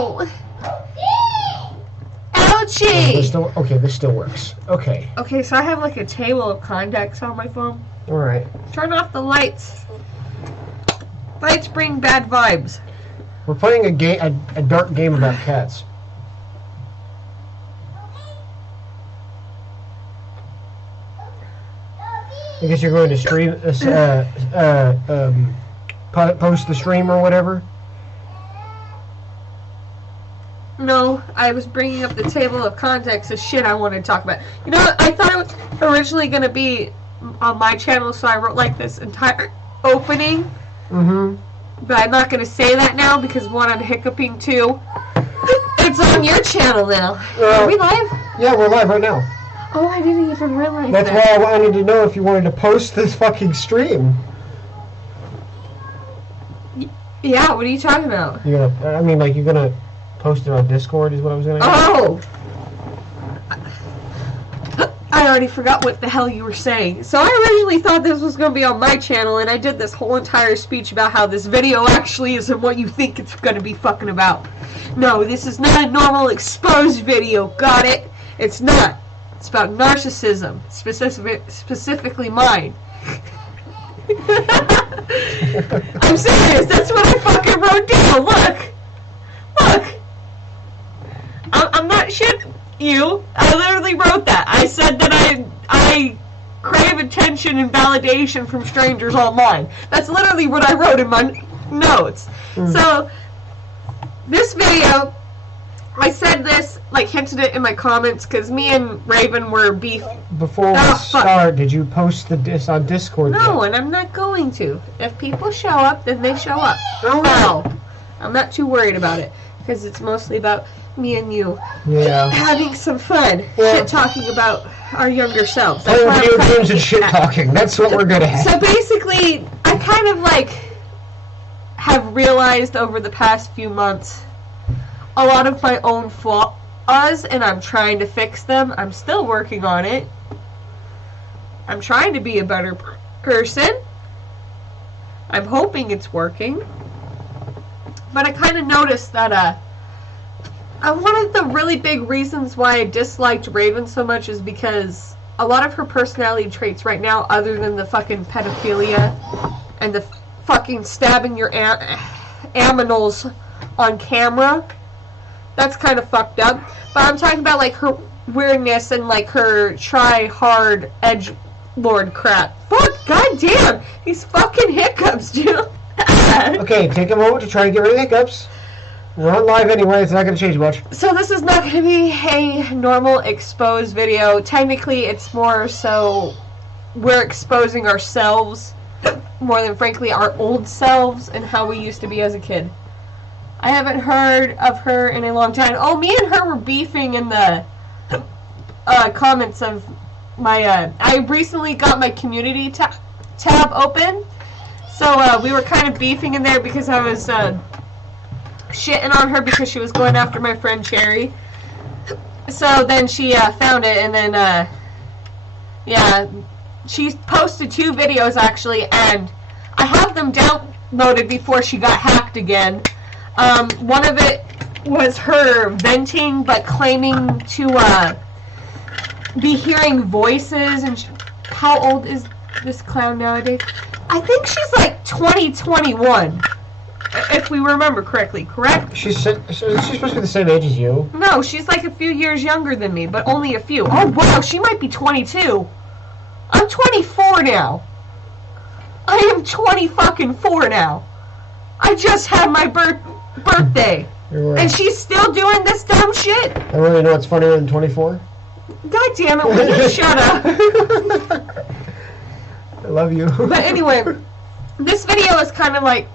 Ow! Ouchie! Okay, this still works. Okay. Okay, so I have like a table of contacts on my phone. Alright. Turn off the lights. Lights bring bad vibes. We're playing a dark game about cats. I guess you're going to stream, post the stream or whatever? No, I was bringing up the table of contacts of shit I wanted to talk about. You know, I thought it was originally going to be on my channel, so I wrote like this entire opening. Mm-hmm. But I'm not going to say that now because one, I'm hiccuping, two, it's on your channel now. Are we live? Yeah, we're live right now. Oh, I didn't even realize That's that. why I wanted to know if you wanted to post this fucking stream. Yeah, what are you talking about? You're gonna post it on Discord is what I was gonna Oh! I already forgot what the hell you were saying. So I originally thought this was going to be on my channel, and I did this whole entire speech about how this video actually isn't what you think it's going to be fucking about. No, this is not a normal exposed video, got it? It's not. It's about narcissism, specifically mine. I'm serious, that's what I fucking wrote down, look! Look! I'm not shitting you. I literally wrote that. I said that I crave attention and validation from strangers online. That's literally what I wrote in my notes. So, this video, I said this, like hinted it in my comments, because me and Raven were beef. Before we start, did you post this on Discord? No, and I'm not going to. If people show up, then they show up. Oh, no. I'm not too worried about it, because it's mostly about me and you having some fun, shit talking about our younger selves. Playing video games and shit talking. That's what we're gonna have. So basically, I kind of like have realized over the past few months a lot of my own flaws, and I'm trying to fix them. I'm still working on it. I'm trying to be a better person. I'm hoping it's working. But I kind of noticed that one of the really big reasons why I disliked Raven so much is because a lot of her personality traits right now, other than the fucking pedophilia and the fucking stabbing your aminals on camera, that's kind of fucked up. But I'm talking about like her weirdness and like her try-hard edgelord crap. Fuck, goddamn, these fucking hiccups, dude. Okay, take a moment to try and get rid of the hiccups. We're on live anyway, it's not going to change much. So this is not going to be a normal exposed video. Technically, it's more so we're exposing ourselves more than, frankly, our old selves and how we used to be as a kid. I haven't heard of her in a long time. Oh, me and her were beefing in the comments of my... I recently got my community tab open. So we were kind of beefing in there because I was... shitting on her because she was going after my friend Cherry. So then she found it, and then yeah, she posted 2 videos actually, and I have them downloaded before she got hacked again. One of it was her venting but claiming to be hearing voices. And how old is this clown nowadays? I think she's like 21. If we remember correctly, correct? She's supposed to be the same age as you. No, she's like a few years younger than me, but only a few. Oh, wow, she might be 22. I'm 24 now. I am 24 now. I just had my birthday. And she's still doing this dumb shit? I really know what's funnier than 24? God damn it, will you shut up? I love you. But anyway, this video is kind of like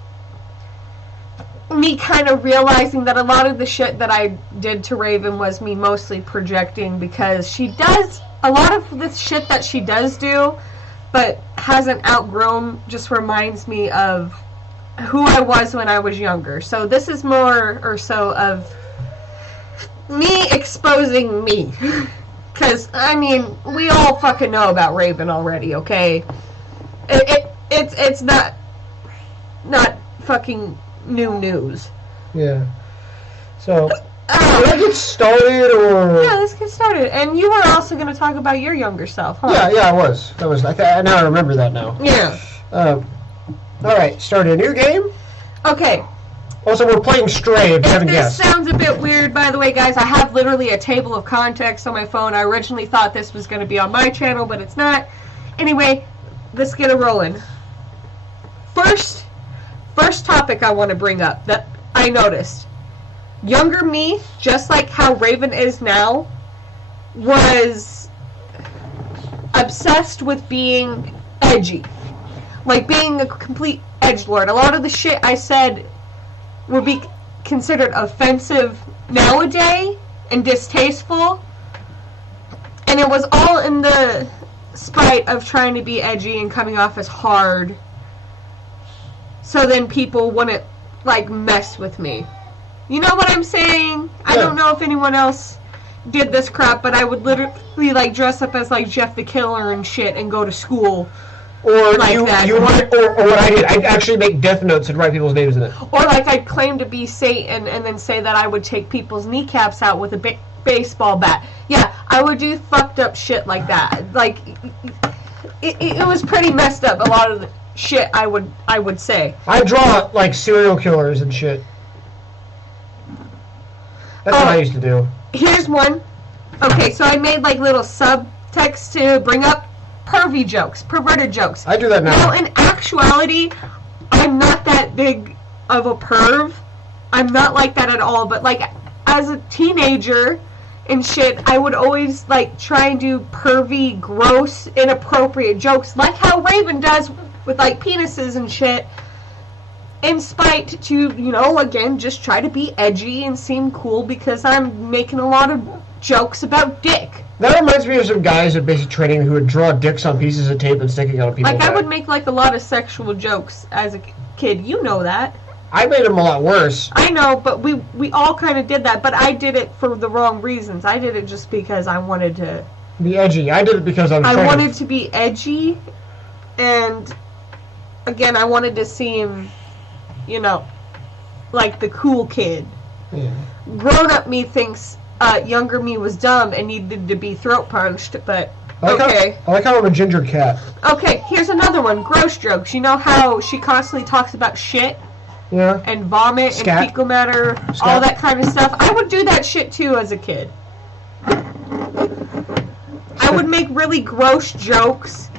me kind of realizing that a lot of the shit that I did to Raven was me mostly projecting, because she does a lot of the shit that she does do but hasn't outgrown, just reminds me of who I was when I was younger. So this is more or so of me exposing me, because I mean, we all fucking know about Raven already, okay? It's not fucking new news. Yeah. So, can I get started, or? Yeah, let's get started. And you were also going to talk about your younger self, huh? Yeah, I was. Now I remember that now. Yeah. All right, start a new game. Okay. Also, we're playing Stray, if you haven't This guessed. sounds a bit weird, by the way, guys. I have literally a table of context on my phone. I originally thought this was going to be on my channel, but it's not. Anyway, let's get it rolling. First topic I want to bring up that I noticed. Younger me, just like how Raven is now, was obsessed with being edgy. Like being a complete edgelord. A lot of the shit I said would be considered offensive nowadays and distasteful. And it was all in the spite of trying to be edgy and coming off as hard. So then people wouldn't, like, mess with me. You know what I'm saying? I don't know if anyone else did this crap, but I would literally, like, dress up as, like, Jeff the Killer and shit and go to school. Or like or what I did, I'd actually make death notes and write people's names in it. Or, like, I'd claim to be Satan and then say that I would take people's kneecaps out with a baseball bat. Yeah, I would do fucked up shit like that. Like, it was pretty messed up, a lot of the shit I would say. I draw, like, serial killers and shit. That's what I used to do. Here's one. Okay, so I made, like, little subtext to bring up pervy jokes, perverted jokes. I do that now. Now, in actuality, I'm not that big of a perv. I'm not like that at all. But, like, as a teenager and shit, I would always, like, try and do pervy, gross, inappropriate jokes, like how Raven does with, like, penises and shit, in spite to, you know, again, just try to be edgy and seem cool because I'm making a lot of jokes about dick. That reminds me of some guys at basic training who would draw dicks on pieces of tape and stick it on people's Like, head. I would make, like, a lot of sexual jokes as a kid. You know that. I made them a lot worse. I know, but we all kind of did that, but I did it for the wrong reasons. I did it just because I wanted to be edgy. I did it because I wanted to be edgy, and again, I wanted to seem, you know, like the cool kid. Yeah. Grown-up me thinks younger me was dumb and needed to be throat punched, but okay. I like how I'm a ginger cat. Okay, here's another one. Gross jokes. You know how she constantly talks about shit? Yeah. And vomit Scat. and fecal matter, Scat. all that kind of stuff. I would do that shit too as a kid. I would make really gross jokes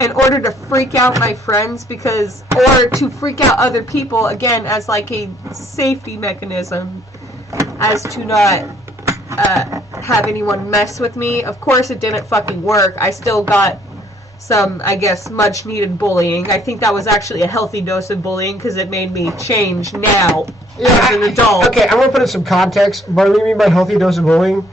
in order to freak out my friends or to freak out other people, again, as like a safety mechanism, as to not have anyone mess with me. Of course, it didn't fucking work. I still got some, I guess, much needed bullying. I think that was actually a healthy dose of bullying because it made me change now as an adult. Okay, I'm going to put in some context. What do you mean by healthy dose of bullying?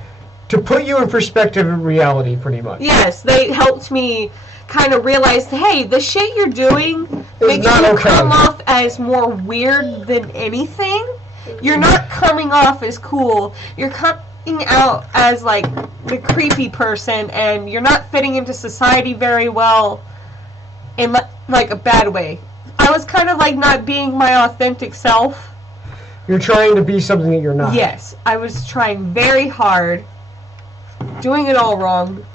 To put you in perspective of reality, pretty much. Yes, they helped me kind of realize, hey, the shit you're doing makes you come off as more weird than anything. You're not coming off as cool. You're coming out as, like, the creepy person, and you're not fitting into society very well in, like, a bad way. I was kind of, like, not being my authentic self. You're trying to be something that you're not. Yes, I was trying very hard, doing it all wrong.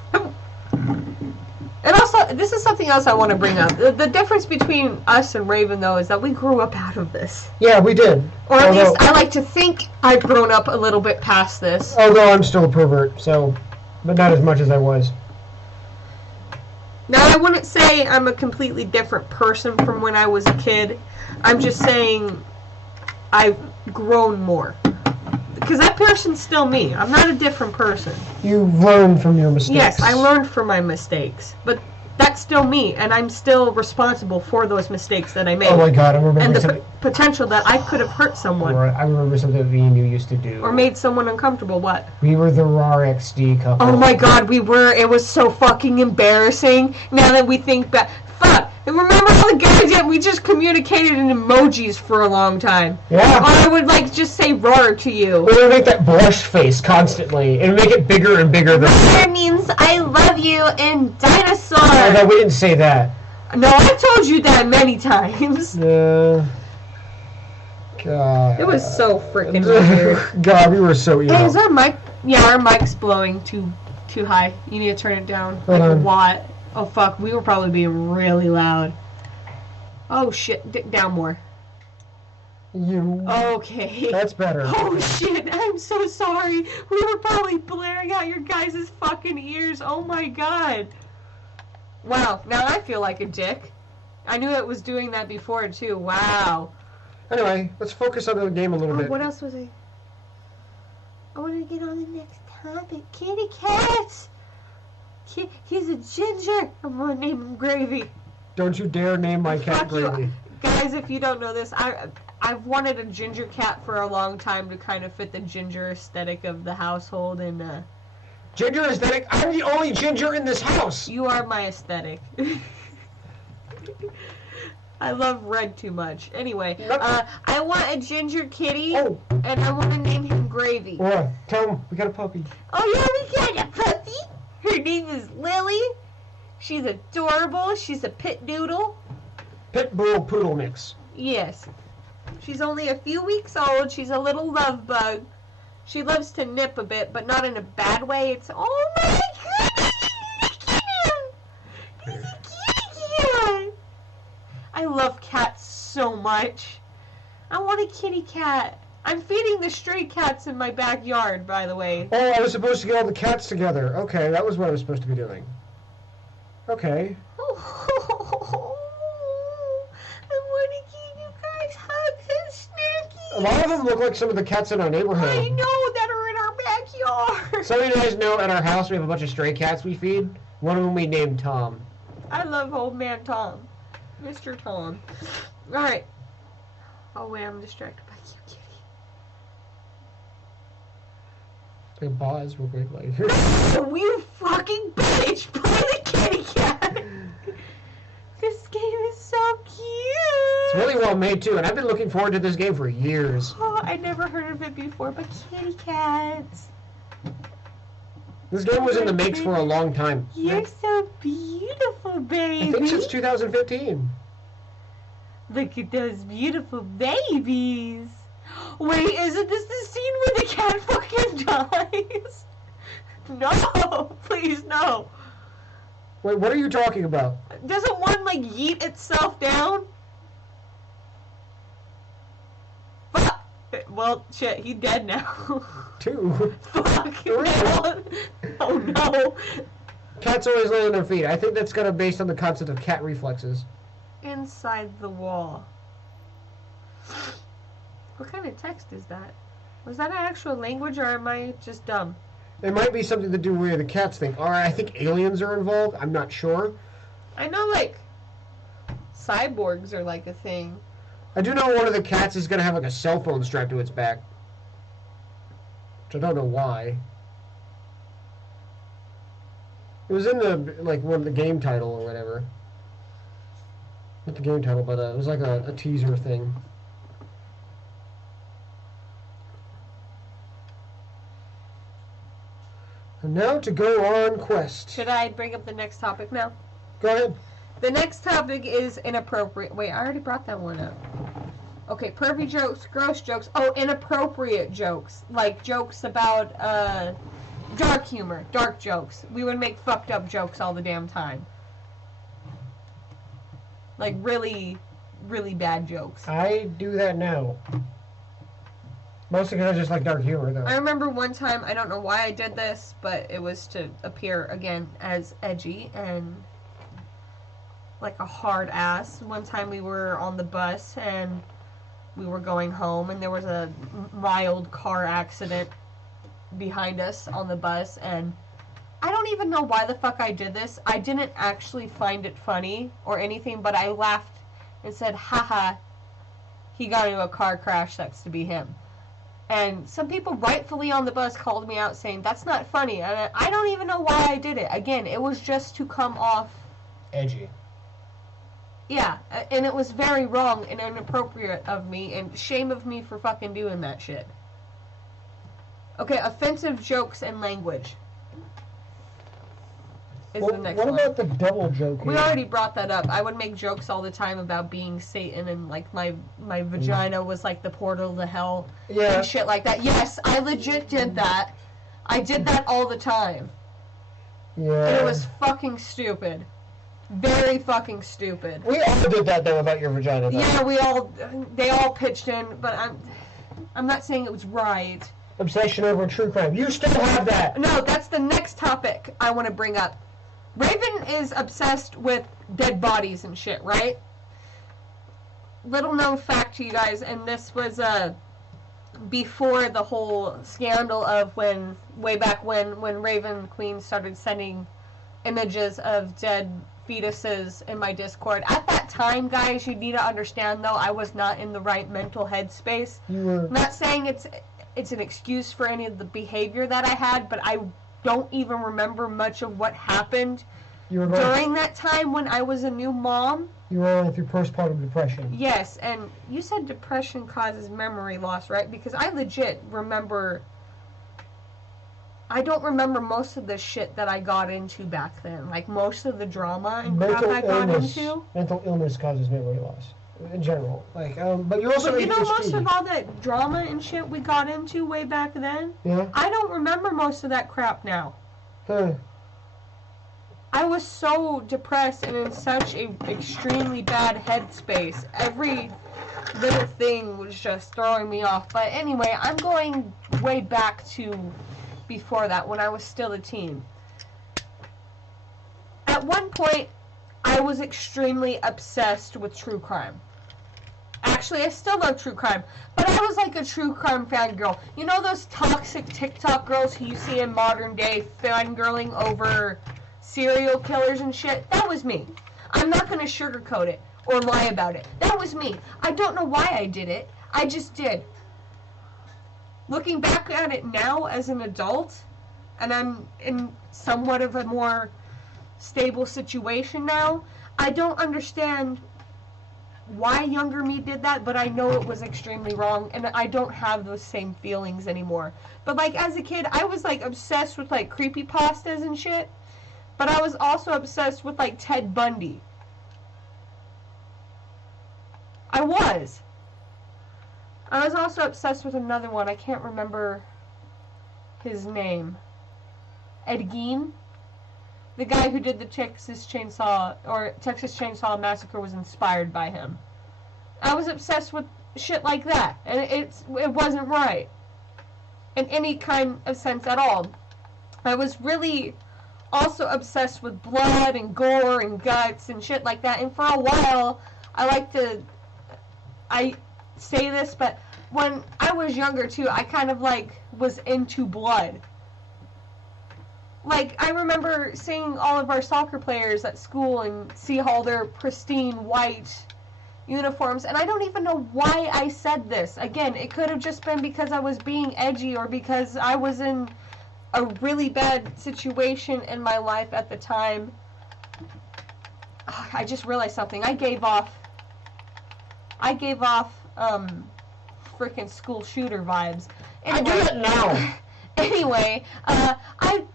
And also, this is something else I want to bring up. The difference between us and Raven, though, is that we grew up out of this. Yeah, we did. Or at least I like to think I've grown up a little bit past this. Although I'm still a pervert, so, but not as much as I was. Now, I wouldn't say I'm a completely different person from when I was a kid. I'm just saying I've grown more. Because that person's still me. I'm not a different person. You learn from your mistakes. Yes, I learned from my mistakes. But that's still me, and I'm still responsible for those mistakes that I made. Oh my god, I remember and the something. Potential that I could have hurt someone. I remember something me and you used to do. Or made someone uncomfortable. What? We were the RAR XD couple. Oh my god, we were. It was so fucking embarrassing. Now that we think back. Fuck. And remember all the guys that we just communicated in emojis for a long time. Yeah. Or I would, like, just say roar to you. We would make that blush face constantly and make it bigger and bigger. That means I love you in dinosaur. Oh, no, we didn't say that. No, I told you that many times. God. It was so freaking weird. God, we were so evil. Hey, is our mic? Yeah, our mic's blowing too high. You need to turn it down Hold like on. a lot. Oh fuck, we were probably being really loud. Oh shit, down more. Okay. That's better. Oh shit, I'm so sorry. We were probably blaring out your guys' fucking ears. Oh my god. Wow, now I feel like a dick. I knew it was doing that before too. Wow. Anyway, let's focus on the game a little bit. What else was I want to get on the next topic. Kitty cats. He's a ginger. I'm gonna name him Gravy. Don't you dare name my cat Fuck you. Gravy. Guys, if you don't know this, I've wanted a ginger cat for a long time to kind of fit the ginger aesthetic of the household, and Ginger aesthetic? I'm the only ginger in this house. you are my aesthetic. I love red too much. Anyway, I want a ginger kitty, Oh. and I want to name him Gravy. Aurora, tell him we got a puppy. Oh yeah, we got a puppy. Her name is Lily. She's adorable. She's a pit doodle. Pit bull poodle mix. Yes. She's only a few weeks old. She's a little love bug. She loves to nip a bit, but not in a bad way. It's, oh my goodness, look at him. He's a kitty cat. I love cats so much. I want a kitty cat. I'm feeding the stray cats in my backyard, by the way. Oh, I was supposed to get all the cats together. Okay, that was what I was supposed to be doing. Okay. I want to give you guys hugs and snackies. A lot of them look like some of the cats in our neighborhood. I know, that are in our backyard. Some of you guys know at our house we have a bunch of stray cats we feed. One of them we named Tom. I love old man Tom. Mr. Tom. Alright. Oh wait, I'm distracted by you, kitty. Take a pause real quick. Like. No, you fucking bitch! Play the kitty cat! This game is so cute! It's really well made too, and I've been looking forward to this game for years. Oh, I never heard of it before, but kitty cats. This game was in the makes for a long time. You're so beautiful, baby. I think since 2015. Look at those beautiful babies. Wait, isn't this the scene where the cat fucking dies? No, please no. Wait, what are you talking about? Doesn't one like yeet itself down? Fuck. Well, shit, he's dead now. Two. Fuck. No. Oh no. Cats always lay on their feet. I think that's kind of based on the concept of cat reflexes. Inside the wall. What kind of text is that? Was that an actual language or am I just dumb? It might be something to do with the cats thing. Or I think aliens are involved. I'm not sure. I know, like, cyborgs are like a thing. I do know one of the cats is going to have like a cell phone strapped to its back. Which I don't know why. It was in the, like, one of the game title or whatever. Not the game title, but it was like a teaser thing. And now to go on quest. Should I bring up the next topic now? Go ahead. The next topic is inappropriate. Wait, I already brought that one up. Okay, pervy jokes, gross jokes. Oh, inappropriate jokes. Like jokes about, dark humor, dark jokes. We would make fucked up jokes all the damn time. Like really, really bad jokes. I do that now. Mostly because I just like dark humor, though. I remember one time, I don't know why I did this, but it was to appear again as edgy and like a hard ass. One time we were on the bus and we were going home and there was a mild car accident behind us on the bus, and I don't even know why the fuck I did this. I didn't actually find it funny or anything, but I laughed and said, haha, he got into a car crash, that's to be him. And some people rightfully on the bus called me out saying, that's not funny. And I don't even know why I did it. Again, it was just to come off edgy. Yeah, and it was very wrong and inappropriate of me, and shame of me for fucking doing that shit. Okay, offensive jokes and language. is Well, the next what one. about the devil joke? We here? already brought that up. I would make jokes all the time about being Satan and like my vagina was like the portal to hell Yeah. and shit like that. Yes, I legit did that. I did that all the time. Yeah. And it was fucking stupid. Very fucking stupid. We all did that though about your vagina. Though. Yeah, they all pitched in, but I'm not saying it was right. Obsession over true crime. You still have that. No, that's the next topic I want to bring up. Raven is obsessed with dead bodies and shit, right? Little known fact to you guys, and this was before the whole scandal of way back when Raven Queen started sending images of dead fetuses in my Discord. At that time, guys, you need to understand though, I was not in the right mental headspace. You were. I'm not saying it's an excuse for any of the behavior that I had, but I don't even remember much of what happened during that time when I was a new mom. You were going through postpartum depression. Yes, and you said depression causes memory loss, right? Because I legit remember. I don't remember most of the shit that I got into back then. Like, most of the drama and crap I got into. Mental illness causes memory loss. In general. Like, but you're also you know, ADHD. most of all that drama and shit we got into way back then? Yeah? I don't remember most of that crap now. Huh. I was so depressed and in such a extremely bad headspace. Every little thing was just throwing me off. But anyway, I'm going way back to before that, when I was still a teen. At one point, I was extremely obsessed with true crime. Actually, I still love true crime, but I was like a true crime fangirl. You know those toxic TikTok girls who you see in modern day fangirling over serial killers and shit? That was me. I'm not going to sugarcoat it or lie about it. That was me. I don't know why I did it. I just did. Looking back at it now as an adult, and I'm in somewhat of a more stable situation now, I don't understand why younger me did that, but I know it was extremely wrong, and I don't have those same feelings anymore. But like as a kid, I was like obsessed with like creepypastas and shit, but I was also obsessed with like Ted Bundy. I was also obsessed with another one. I can't remember his name. Ed Gein? The guy who did the Texas Chainsaw Massacre was inspired by him. I was obsessed with shit like that, and it wasn't right in any kind of sense at all. I was really also obsessed with blood and gore and guts and shit like that, and for a while, I say this, but when I was younger too, I kind of like was into blood. Like, I remember seeing all of our soccer players at school and see all their pristine white uniforms, and I don't even know why I said this. Again, it could have just been because I was being edgy or because I was in a really bad situation in my life at the time. I just realized something. I gave off freaking school shooter vibes. Anyway, I do it now. Anyway,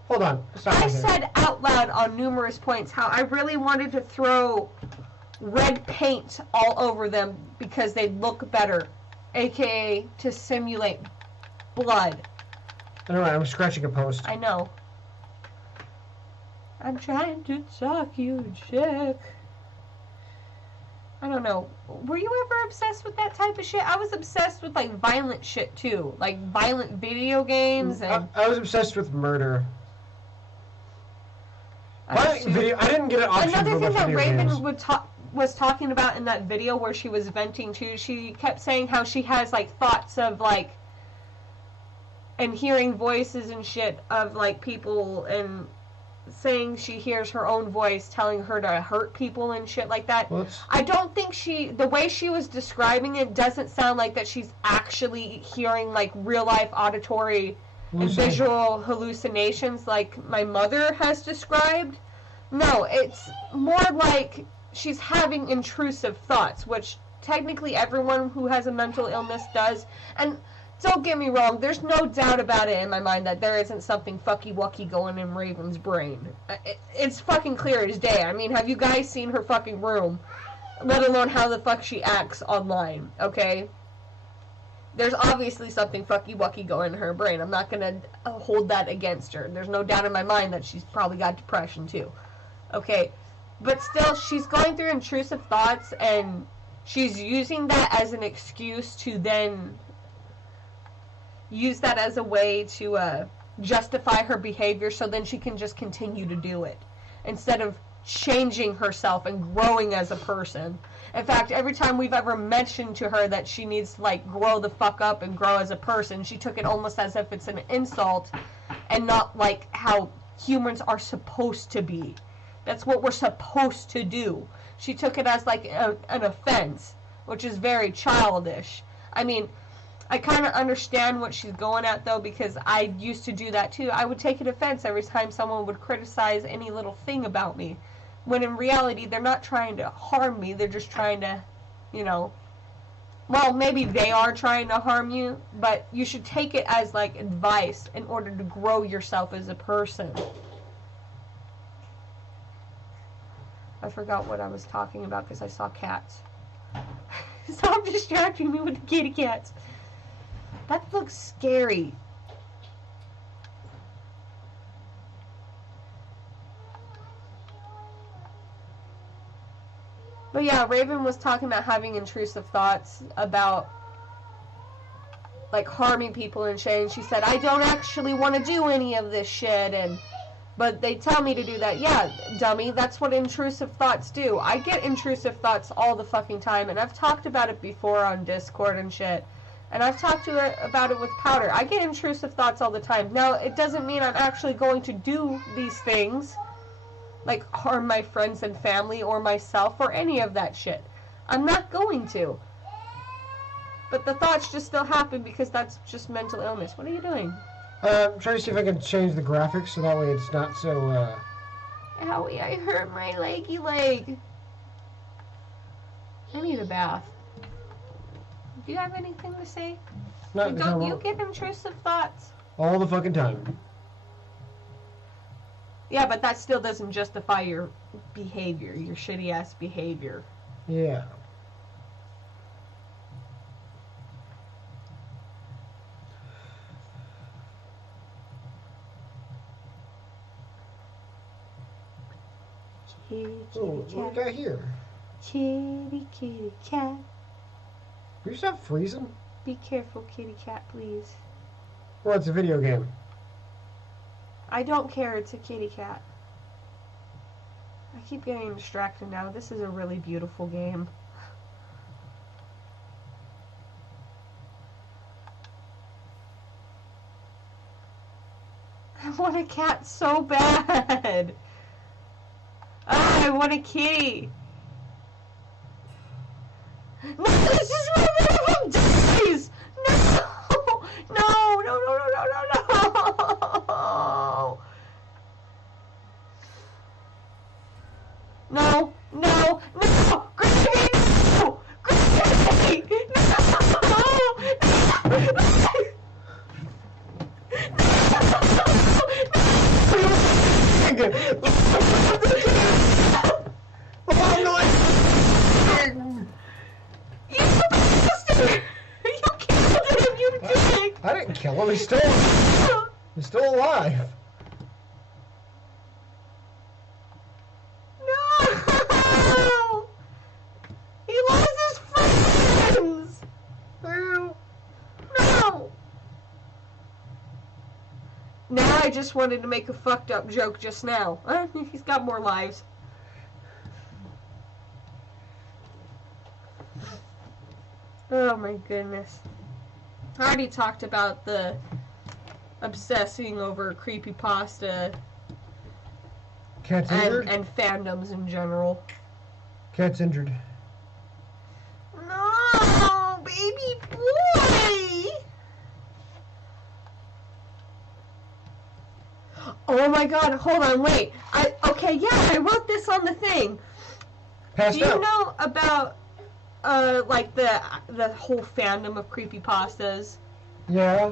Hold on. I said out loud on numerous points how I really wanted to throw red paint all over them because they'd look better, aka to simulate blood. I know, I'm scratching a post. I know. I'm trying to talk you, Jack. I don't know. Were you ever obsessed with that type of shit? I was obsessed with like violent shit too, like violent video games and. I was obsessed with murder. Violent video. I didn't get an option. Another thing that Raven games. was talking about in that video where she was venting too. She kept saying how she has like thoughts of like, and hearing voices and shit of like people and saying she hears her own voice telling her to hurt people and shit like that. I don't think the way she was describing it doesn't sound like that she's actually hearing like real life auditory and visual hallucinations like my mother has described. No, it's more like she's having intrusive thoughts, which technically everyone who has a mental illness does. And don't get me wrong, there's no doubt about it in my mind that there isn't something fucky-wucky going in Raven's brain. It's fucking clear as day. I mean, have you guys seen her fucking room? Let alone how the fuck she acts online, okay? There's obviously something fucky-wucky going in her brain. I'm not gonna hold that against her. There's no doubt in my mind that she's probably got depression too. Okay? But still, she's going through intrusive thoughts, and she's using that as an excuse to then use that as a way to justify her behavior, so then she can just continue to do it instead of changing herself and growing as a person. In fact, every time we've ever mentioned to her that she needs to like grow the fuck up and grow as a person, she took it almost as if it's an insult and not like how humans are supposed to be. That's what we're supposed to do. She took it as like an offense, which is very childish. I mean, I kind of understand what she's going at, though, because I used to do that, too. I would take an offense every time someone would criticize any little thing about me, when in reality, they're not trying to harm me. They're just trying to, you know, well, maybe they are trying to harm you, but you should take it as, like, advice in order to grow yourself as a person. I forgot what I was talking about because I saw cats. Stop distracting me with the kitty cats. That looks scary. But yeah, Raven was talking about having intrusive thoughts about like harming people and shit. And she said, I don't actually want to do any of this shit, but they tell me to do that. Yeah, dummy, that's what intrusive thoughts do. I get intrusive thoughts all the fucking time, and I've talked about it before on Discord and shit. And I've talked to her about it with Powder. I get intrusive thoughts all the time. Now, it doesn't mean I'm actually going to do these things, like harm my friends and family or myself or any of that shit. I'm not going to. But the thoughts just still happen because that's just mental illness. What are you doing? I'm trying to see if I can change the graphics so that way it's not so, Owie, I hurt my leggy leg. I need a bath. Do you have anything to say? Not Don't you get intrusive thoughts? all the fucking time. Yeah, but that still doesn't justify your behavior, your shitty ass behavior. Yeah. Kitty, Oh, kitty, what cat. do we got here? Kitty, kitty, cat. Will you stop freezing? Be careful, kitty cat, please. Well, it's a video game. I don't care, it's a kitty cat. I keep getting distracted now. This is a really beautiful game. I want a cat so bad. Ah, I want a kitty. No, this is where one of them dies. No, no, no, no, no, no, no, no. No, no, no, Gravy, no, Gravy, I didn't kill him. He's still alive. No! He lost his friends! No! Now I just wanted to make a fucked up joke just now. He's got more lives. Oh my goodness. I already talked about the obsessing over creepypasta Cat's injured? and fandoms in general. Cat's injured. No, baby boy! Oh my god, hold on, wait. Okay, yeah, I wrote this on the thing. Passed Do you out. know about like the whole fandom of creepypastas? Yeah.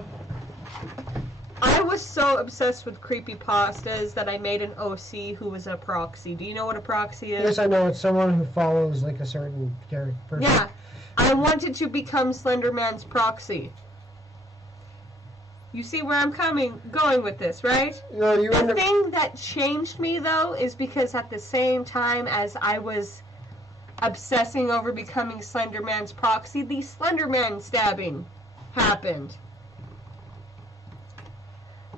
I was so obsessed with creepypastas that I made an OC who was a proxy. Do you know what a proxy is? Yes, I know. It's someone who follows like a certain character. Person. Yeah. I wanted to become Slenderman's proxy. You see where I'm going with this, right? No, you. The thing that changed me though is because at the same time as I was obsessing over becoming Slenderman's proxy, the Slenderman stabbing happened.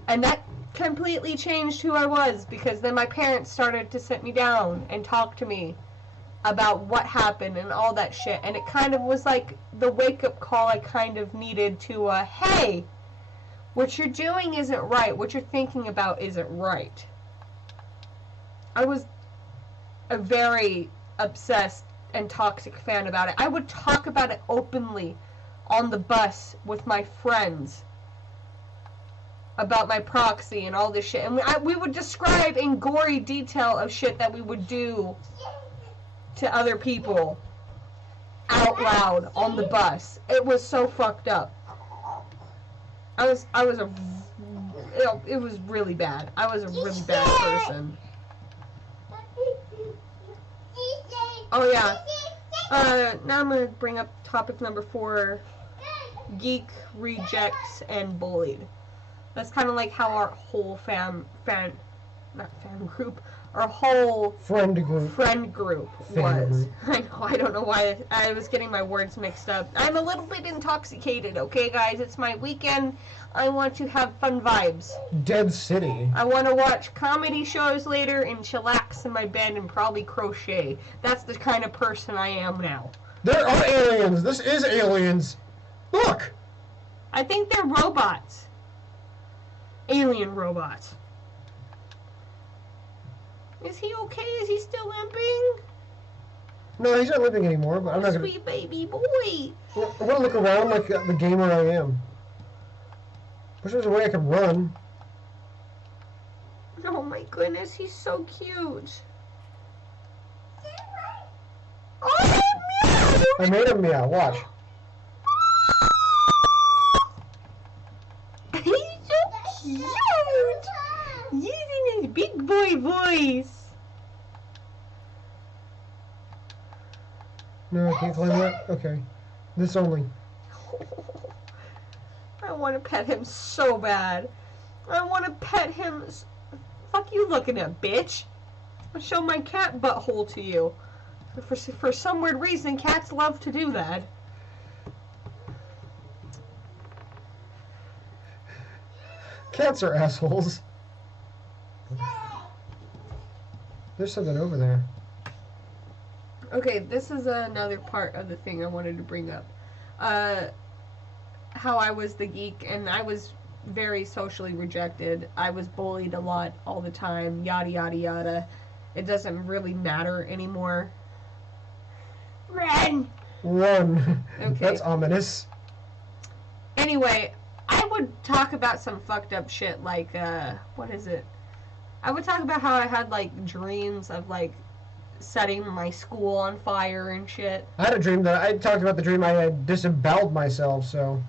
And that completely changed who I was, because then my parents started to sit me down and talk to me about what happened and all that shit. And it kind of was like the wake-up call I kind of needed to, hey, what you're doing isn't right. What you're thinking about isn't right. I was a very obsessed and toxic fan about it. I would talk about it openly on the bus with my friends about my proxy and all this shit. And we would describe in gory detail of shit that we would do to other people out loud on the bus. It was so fucked up. It was really bad. I was a really bad person. Oh yeah. Now I'm gonna bring up topic number 4: geek, rejects, and bullied. That's kind of like how our whole our whole friend group was. I know, I don't know why I was getting my words mixed up. I'm a little bit intoxicated, okay guys? It's my weekend. I want to have fun vibes. Dead City. I want to watch comedy shows later and chillax in my bed and probably crochet. That's the kind of person I am now. There are aliens. This is aliens. Look. I think they're robots. Alien robots. Is he okay? Is he still limping? No, he's not limping anymore, but I'm not gonna... Sweet baby boy. I'm gonna look around like the gamer I am. Wish there was a way I could run. Oh my goodness, he's so cute. Oh, meow! I made him meow, watch. He's so cute! Using his big boy voice. No, I can't climb that? Okay. This only. I want to pet him so bad. I want to pet him. Fuck you looking at, bitch. I'll show my cat butthole to you. For some weird reason, cats love to do that. Cats are assholes. There's something over there. Okay, this is another part of the thing I wanted to bring up. How I was the geek, and I was very socially rejected. I was bullied a lot all the time, yada yada yada. It doesn't really matter anymore. Run! Run. Okay. That's ominous. Anyway, I would talk about some fucked up shit like, what is it? I would talk about how I had, like, dreams of, like, setting my school on fire and shit. I had a dream that I talked about the dream I had disemboweled myself, so.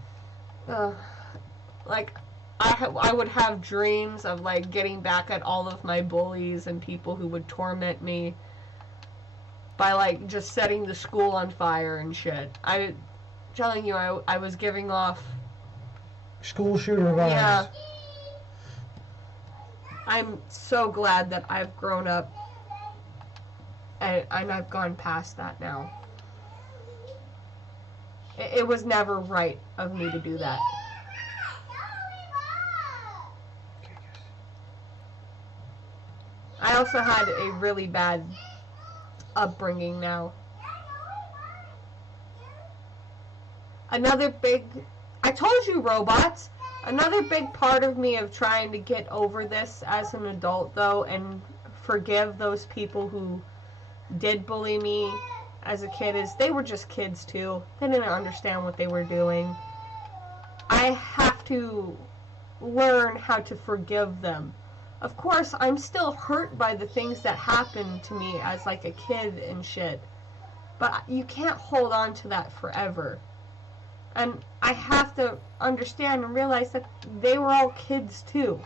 Like, I would have dreams of, like, getting back at all of my bullies and people who would torment me by, like, just setting the school on fire and shit. I'm telling you, I was giving off School shooter vibes. Yeah. I'm so glad that I've grown up and I've gone past that now. It was never right of me to do that. I also had a really bad upbringing now. Another big... I told you, robots! Another big part of me of trying to get over this as an adult, though, and forgive those people who did bully me as a kid, is they were just kids, too. They didn't understand what they were doing. I have to learn how to forgive them. Of course, I'm still hurt by the things that happened to me as, like, a kid and shit. But you can't hold on to that forever. And I have to understand and realize that they were all kids too.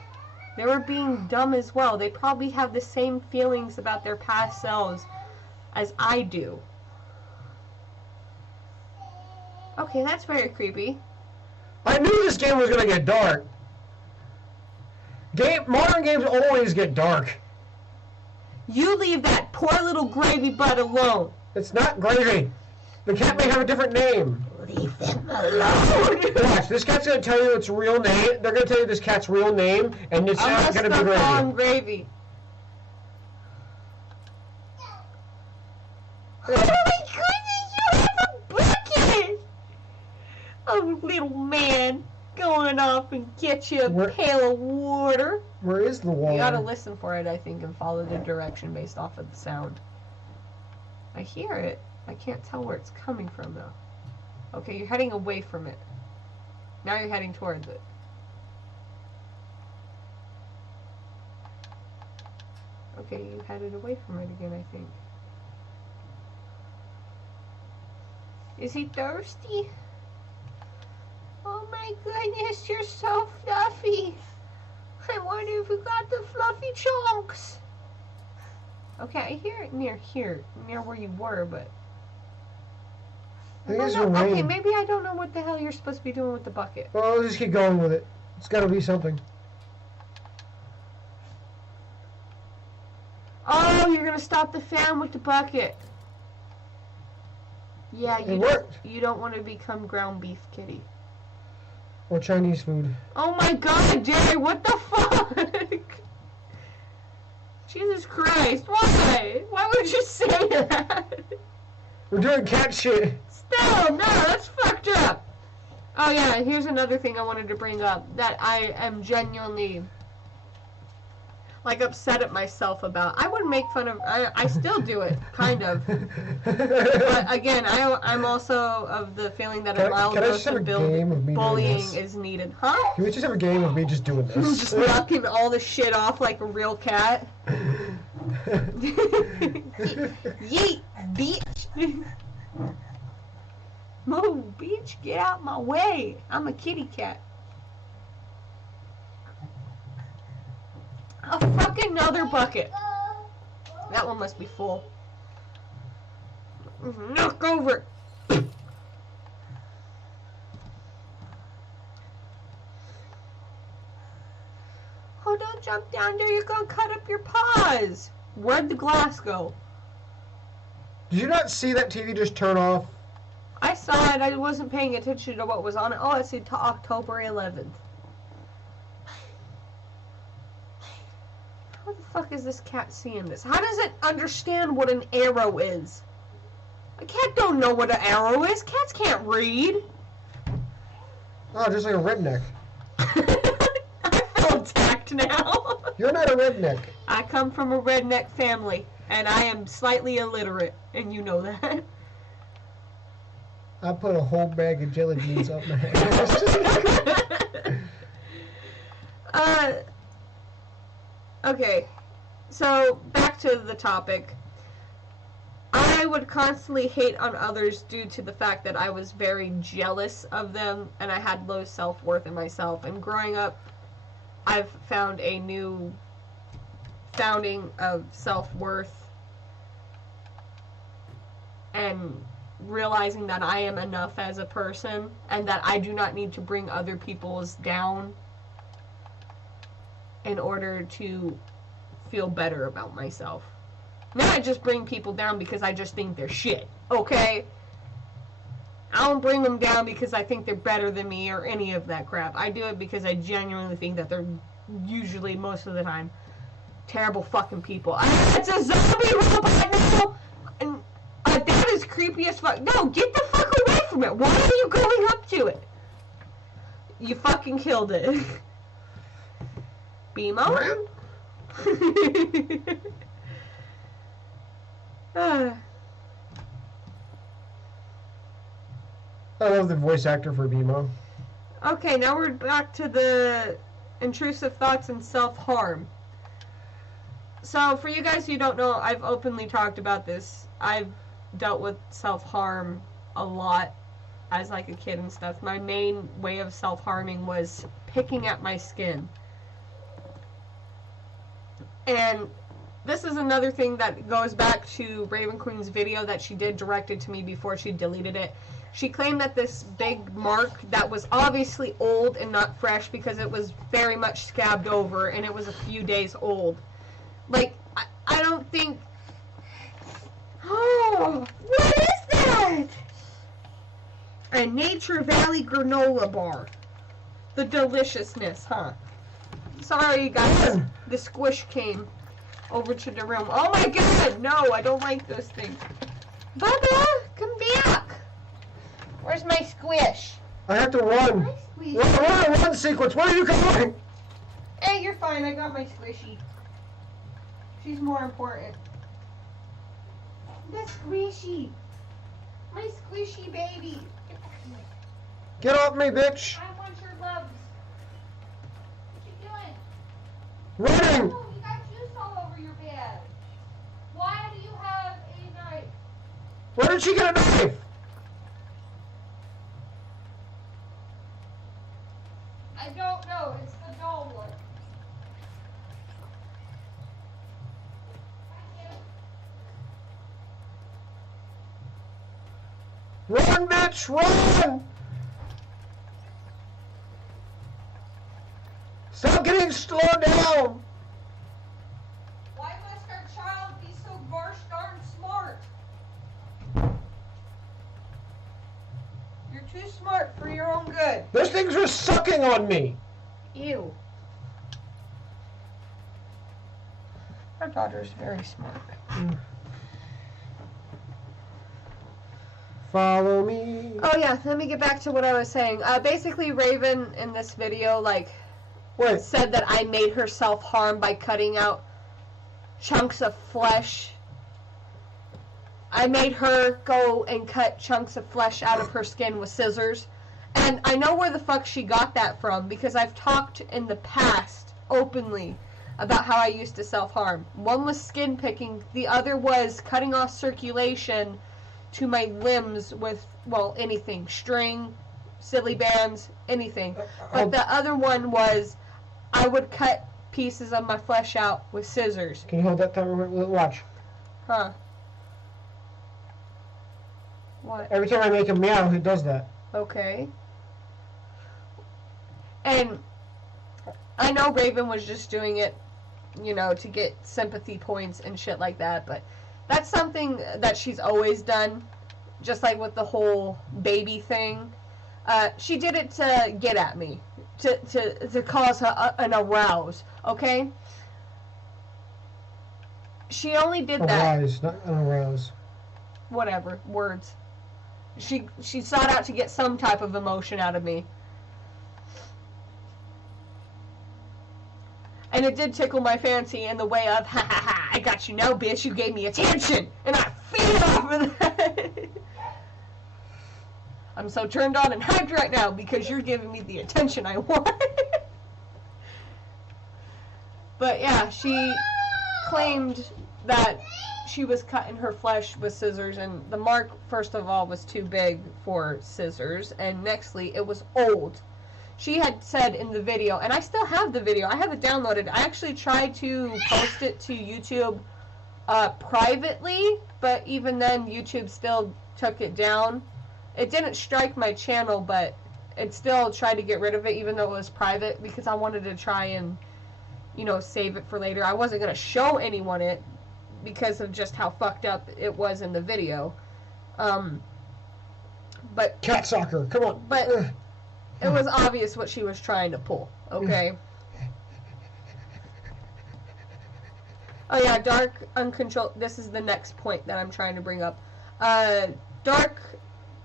They were being dumb as well. They probably have the same feelings about their past selves as I do. Okay, that's very creepy. I knew this game was gonna get dark. Modern games always get dark. You leave that poor little gravy butt alone. It's not gravy. The cat may have a different name. Leave them alone. Watch, this cat's gonna tell you its real name. They're gonna tell you this cat's real name, and it's not gonna be gravy. Call him Gravy. Oh my goodness, you have a bucket! Oh, little man, going off and get you a pail of water. Where is the water? You gotta listen for it, I think, and follow the direction based off of the sound. I hear it. I can't tell where it's coming from, though. Okay, you're heading away from it. Now you're heading towards it. Okay, you headed away from it again, I think. Is he thirsty? Oh my goodness, you're so fluffy. I wonder if you got the fluffy chunks. Okay, I hear it near here, near where you were, but... Okay, maybe I don't know what the hell you're supposed to be doing with the bucket. Well, let's just keep going with it. It's gotta be something. Oh, you're gonna stop the fan with the bucket. Yeah, you don't want to become ground beef kitty. Or Chinese food. Oh my god, Jerry, what the fuck? Jesus Christ, why? Why would you say that? We're doing cat shit. Still, no, that's fucked up. Oh yeah, here's another thing I wanted to bring up that I am genuinely like upset at myself about. I would make fun of. I still do it, kind of. But again, I'm also of the feeling that a mild dose of bullying is needed. Huh? Can we just have a game of me just doing this? Just knocking all the shit off like a real cat. Yeet, bitch. Move, bitch, get out my way. I'm a kitty cat. A fucking another bucket. That one must be full. Knock over. Oh, don't jump down there. You're going to cut up your paws. Where'd the glass go? Did you not see that TV just turn off? I saw it. I wasn't paying attention to what was on it. Oh, it said October 11th. How the fuck is this cat seeing this? How does it understand what an arrow is? A cat don't know what an arrow is. Cats can't read. Oh, just like a redneck. I feel attacked now. You're not a redneck. I come from a redneck family, and I am slightly illiterate, and you know that. I put a whole bag of jelly beans up my ass. Okay, so back to the topic. I would constantly hate on others due to the fact that I was very jealous of them and I had low self-worth in myself. And growing up, I've found a new founding of self-worth and realizing that I am enough as a person and that I do not need to bring other people's down in order to feel better about myself. Now I just bring people down because I just think they're shit, okay? I don't bring them down because I think they're better than me or any of that crap. I do it because I genuinely think that they're usually, most of the time, terrible fucking people. It's a zombie robot now! And that is creepy as fuck. No, get the fuck away from it! Why are you going up to it? You fucking killed it. BMO? I love the voice actor for BMO. Okay, now we're back to the intrusive thoughts and self-harm. So, for you guys who don't know, I've openly talked about this. I've dealt with self-harm a lot. as like a kid and stuff, my main way of self-harming was picking at my skin. And this is another thing that goes back to Raven Queen's video that she did directed to me before she deleted it. She claimed that this big mark that was obviously old and not fresh because it was very much scabbed over and it was a few days old. Like, I don't think... Oh, what is that? A Nature Valley granola bar. The deliciousness, huh? Sorry, guys. The squish came over to the room. Oh my god, no, I don't like those things. Bubba, come back. Where's my squish? I have to run. Run sequence. Where are you going? Hey, you're fine. I got my squishy. She's more important. The squishy. My squishy baby. Get off me, bitch. I want your loves. What you doing? Running. Oh, you got juice all over your bed. Why do you have a knife? Where did she get a knife? I don't know. It's the dull one. Run, bitch, run! Stop getting slowed down! Why must our child be so gosh darn smart? You're too smart for your own good. Those things are sucking on me! Ew. Our daughter's very smart. Follow me. Oh yeah, let me get back to what I was saying. Basically, Raven in this video, like, said that I made her self-harm by cutting out chunks of flesh. I made her go and cut chunks of flesh out of her skin with scissors. And I know where the fuck she got that from, because I've talked in the past openly about how I used to self-harm. One was skin picking, the other was cutting off circulation to my limbs with, well, anything. String, silly bands, anything. But the other one was I would cut pieces of my flesh out with scissors. Can you hold that timer? Watch. Huh. What? Every time I make a meow, it does that. Okay. And I know Raven was just doing it, you know, to get sympathy points and shit like that, but that's something that she's always done, just like with the whole baby thing. She did it to get at me, to cause her an arouse, okay? She only did that. Arise, not an arouse. Whatever, words. She sought out to get some type of emotion out of me. And it did tickle my fancy in the way of, ha ha ha, I got you now, bitch, you gave me attention, and I feed off of that. I'm so turned on and hyped right now because you're giving me the attention I want. But yeah, she claimed that she was cutting her flesh with scissors, and the mark, first of all, was too big for scissors, and nextly, it was old. She had said in the video, and I still have the video, I have it downloaded. I actually tried to post it to YouTube privately, but even then YouTube still took it down. It didn't strike my channel, but it still tried to get rid of it even though it was private, because I wanted to try and, you know, save it for later. I wasn't going to show anyone it because of just how fucked up it was in the video. But cat soccer, come on. But it was obvious what she was trying to pull, okay? Oh yeah, dark, uncontrolled, this is the next point that I'm trying to bring up. Dark,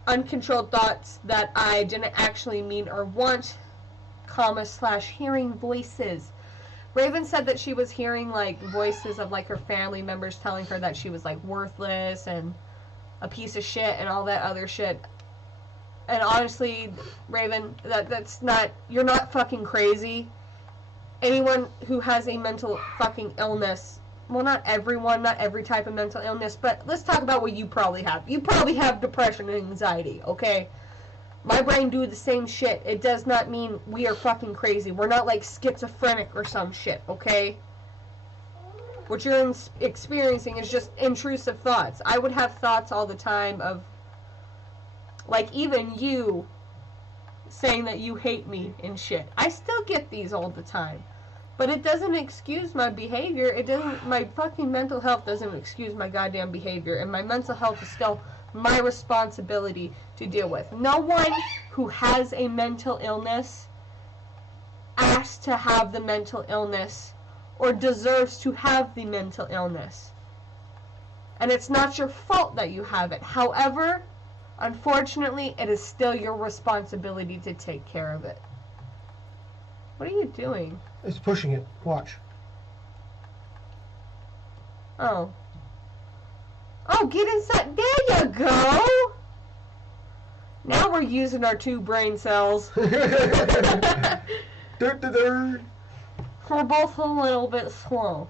uncontrolled thoughts that I didn't actually mean or want, / hearing voices. Raven said that she was hearing, like, voices of, like, her family members telling her that she was, like, worthless and a piece of shit and all that other shit. And honestly, Raven, that's not, you're not fucking crazy. Anyone who has a mental fucking illness, well, not everyone, not every type of mental illness, but let's talk about what you probably have. You probably have depression and anxiety, okay? My brain do the same shit. It does not mean we are fucking crazy. We're not like schizophrenic or some shit, okay? What you're experiencing is just intrusive thoughts. I would have thoughts all the time of, like, even you saying that you hate me and shit. I still get these all the time. But it doesn't excuse my behavior. It doesn't, my fucking mental health doesn't excuse my goddamn behavior. And my mental health is still my responsibility to deal with. No one who has a mental illness asks to have the mental illness or deserves to have the mental illness. And it's not your fault that you have it. However, unfortunately, it is still your responsibility to take care of it. What are you doing? It's pushing it. Watch. Oh. Oh, get inside. There you go! Now we're using our 2 brain cells. We're both a little bit slow.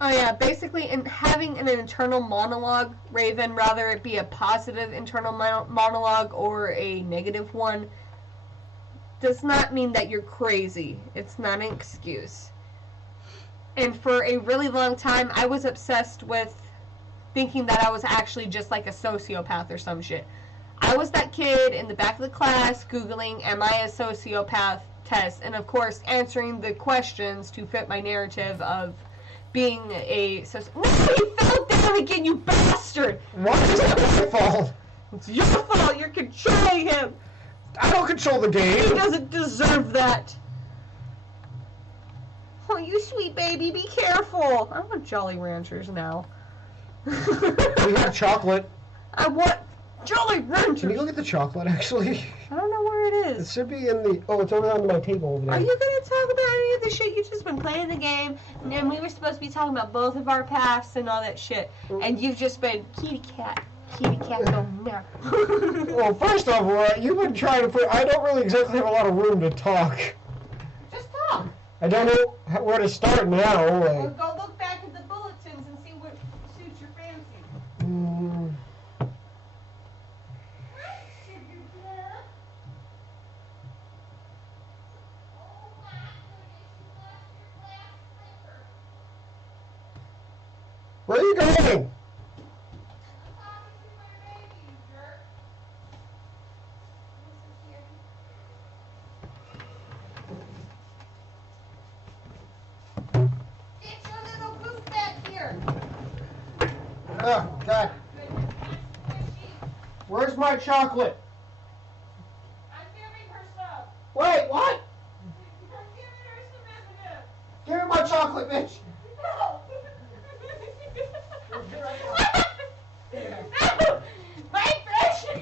Oh yeah, basically in having an internal monologue, Raven, rather it be a positive internal monologue or a negative one, does not mean that you're crazy. It's not an excuse. And for a really long time, I was obsessed with thinking that I was actually just like a sociopath or some shit. I was that kid in the back of the class Googling, am I a sociopath test, and of course answering the questions to fit my narrative of being a sociopath. No, he fell down again, you bastard! Why is that my fault? It's your fault, you're controlling him! I don't control the game! He doesn't deserve that! Oh, you sweet baby, be careful! I want Jolly Ranchers now. We have chocolate. I want Jolly Ranchers! Can you look at the chocolate, actually? I don't know where it It is. should be in the... Oh, it's over on my table over there. Are you going to talk about any of the shit? You've just been playing the game, and we were supposed to be talking about both of our pasts and all that shit. And you've just been kitty cat, go now. Well, first off, Aurora, you've been trying to put... I don't really exactly have a lot of room to talk. Just talk. I don't know where to start now. Or Like, go look back at the bulletins and see what suits your fancy. where are you going? Get your little goof back here. Oh, God. Where's my chocolate? I'm giving her some. Wait, what? I'm giving her some M&M's. Give me my chocolate, bitch. No! No! My precious!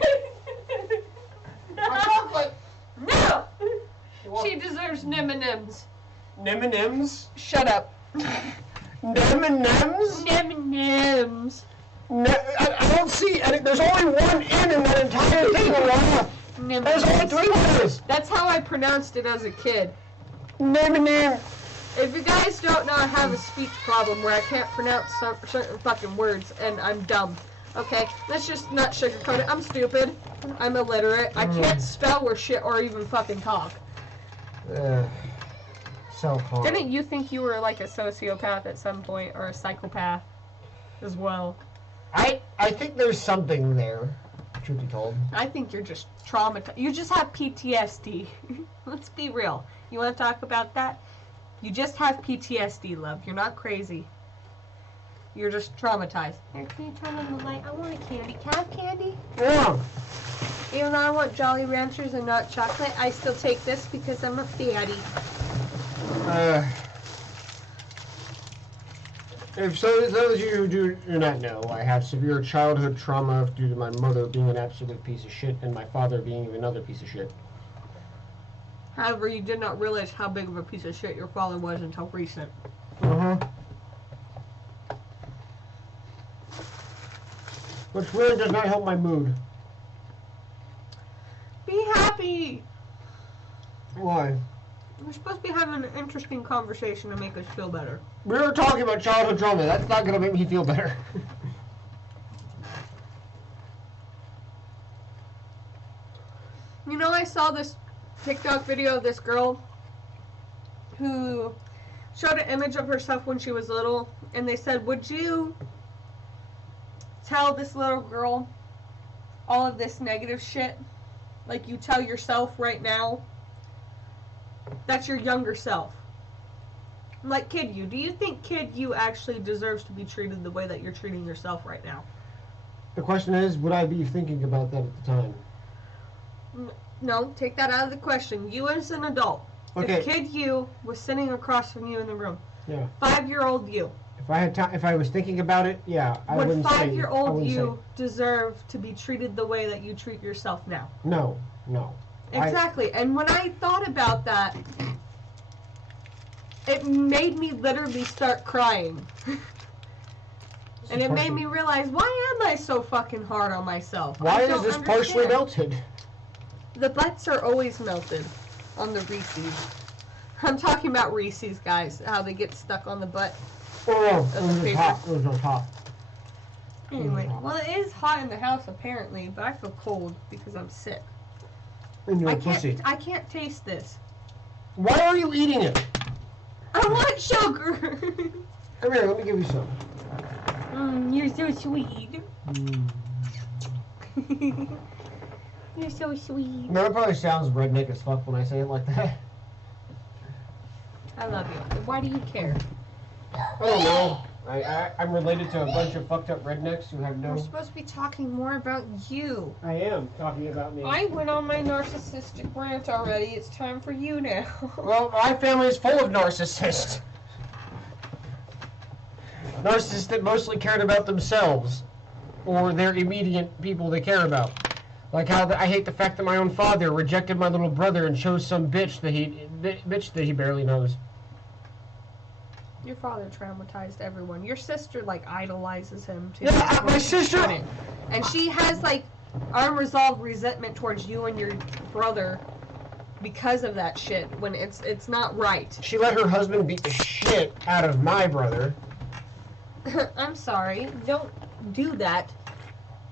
My chocolate. No! want- She deserves M&M's. M&M's? Shut up. M&M's? M&M's. I don't see any. There's only one N in that entire thing, Aurora. There's only 3 letters. That's how I pronounced it as a kid. M&M. If you guys don't know, I have a speech problem where I can't pronounce certain fucking words, and I'm dumb. Okay, let's just not sugarcoat it. I'm stupid. I'm illiterate. I can't spell or shit or even fucking talk. So hard. Didn't you think you were like a sociopath at some point, or a psychopath as well? I think there's something there, truth be told. I think you're just traumatized. You just have PTSD. Let's be real. You want to talk about that? You just have PTSD, love. You're not crazy. You're just traumatized. Here, can you turn on the light? I want a candy. Can I have candy? Yeah. Even though I want Jolly Ranchers and not chocolate, I still take this because I'm a fatty. If so, those of you who do not know, I have severe childhood trauma due to my mother being an absolute piece of shit and my father being another piece of shit. However, you did not realize how big of a piece of shit your father was until recent. Which really does not help my mood. Be happy! Why? We're supposed to be having an interesting conversation to make us feel better. We were talking about childhood trauma. That's not going to make me feel better. I saw this TikTok video of this girl who showed an image of herself when she was little, and they said, would you tell this little girl all of this negative shit like you tell yourself right now? That's your younger self. Like, kid you, do you think kid you actually deserves to be treated the way that you're treating yourself right now? The question is, would I be thinking about that at the time? No, take that out of the question. You as an adult. Okay. If kid you was sitting across from you in the room, Yeah. 5-year-old you, If I had time, if I was thinking about it, yeah, I would wouldn't say. 5-year-old you deserve to be treated the way that you treat yourself now? No. Exactly. And when I thought about that, it made me literally start crying. And it made me realize, why am I so fucking hard on myself? Why is this partially melted? The butts are always melted on the Reese's. I'm talking about Reese's, guys. How they get stuck on the butt. Oh, it was hot. It was hot. Anyway, well, it is hot in the house apparently, but I feel cold because I'm sick. And you're a pussy. I can't taste this. Why are you eating it? I want sugar. Come here, let me give you some. You're so sweet. You're so sweet. No, it probably sounds redneck as fuck when I say it like that. I love you. Why do you care? I don't know. I'm related to a bunch of fucked up rednecks who have no... We're supposed to be talking more about you. I am talking about me. I went on my narcissistic rant already. It's time for you now. Well, my family is full of narcissists. Narcissists that mostly cared about themselves or their immediate people they care about. Like how I hate the fact that my own father rejected my little brother and chose some bitch that he barely knows. Your father traumatized everyone. Your sister, like, idolizes him, too. Yeah, my sister! And she has, like, unresolved resentment towards you and your brother because of that shit, when it's not right. She let her husband beat the shit out of my brother. I'm sorry. Don't do that.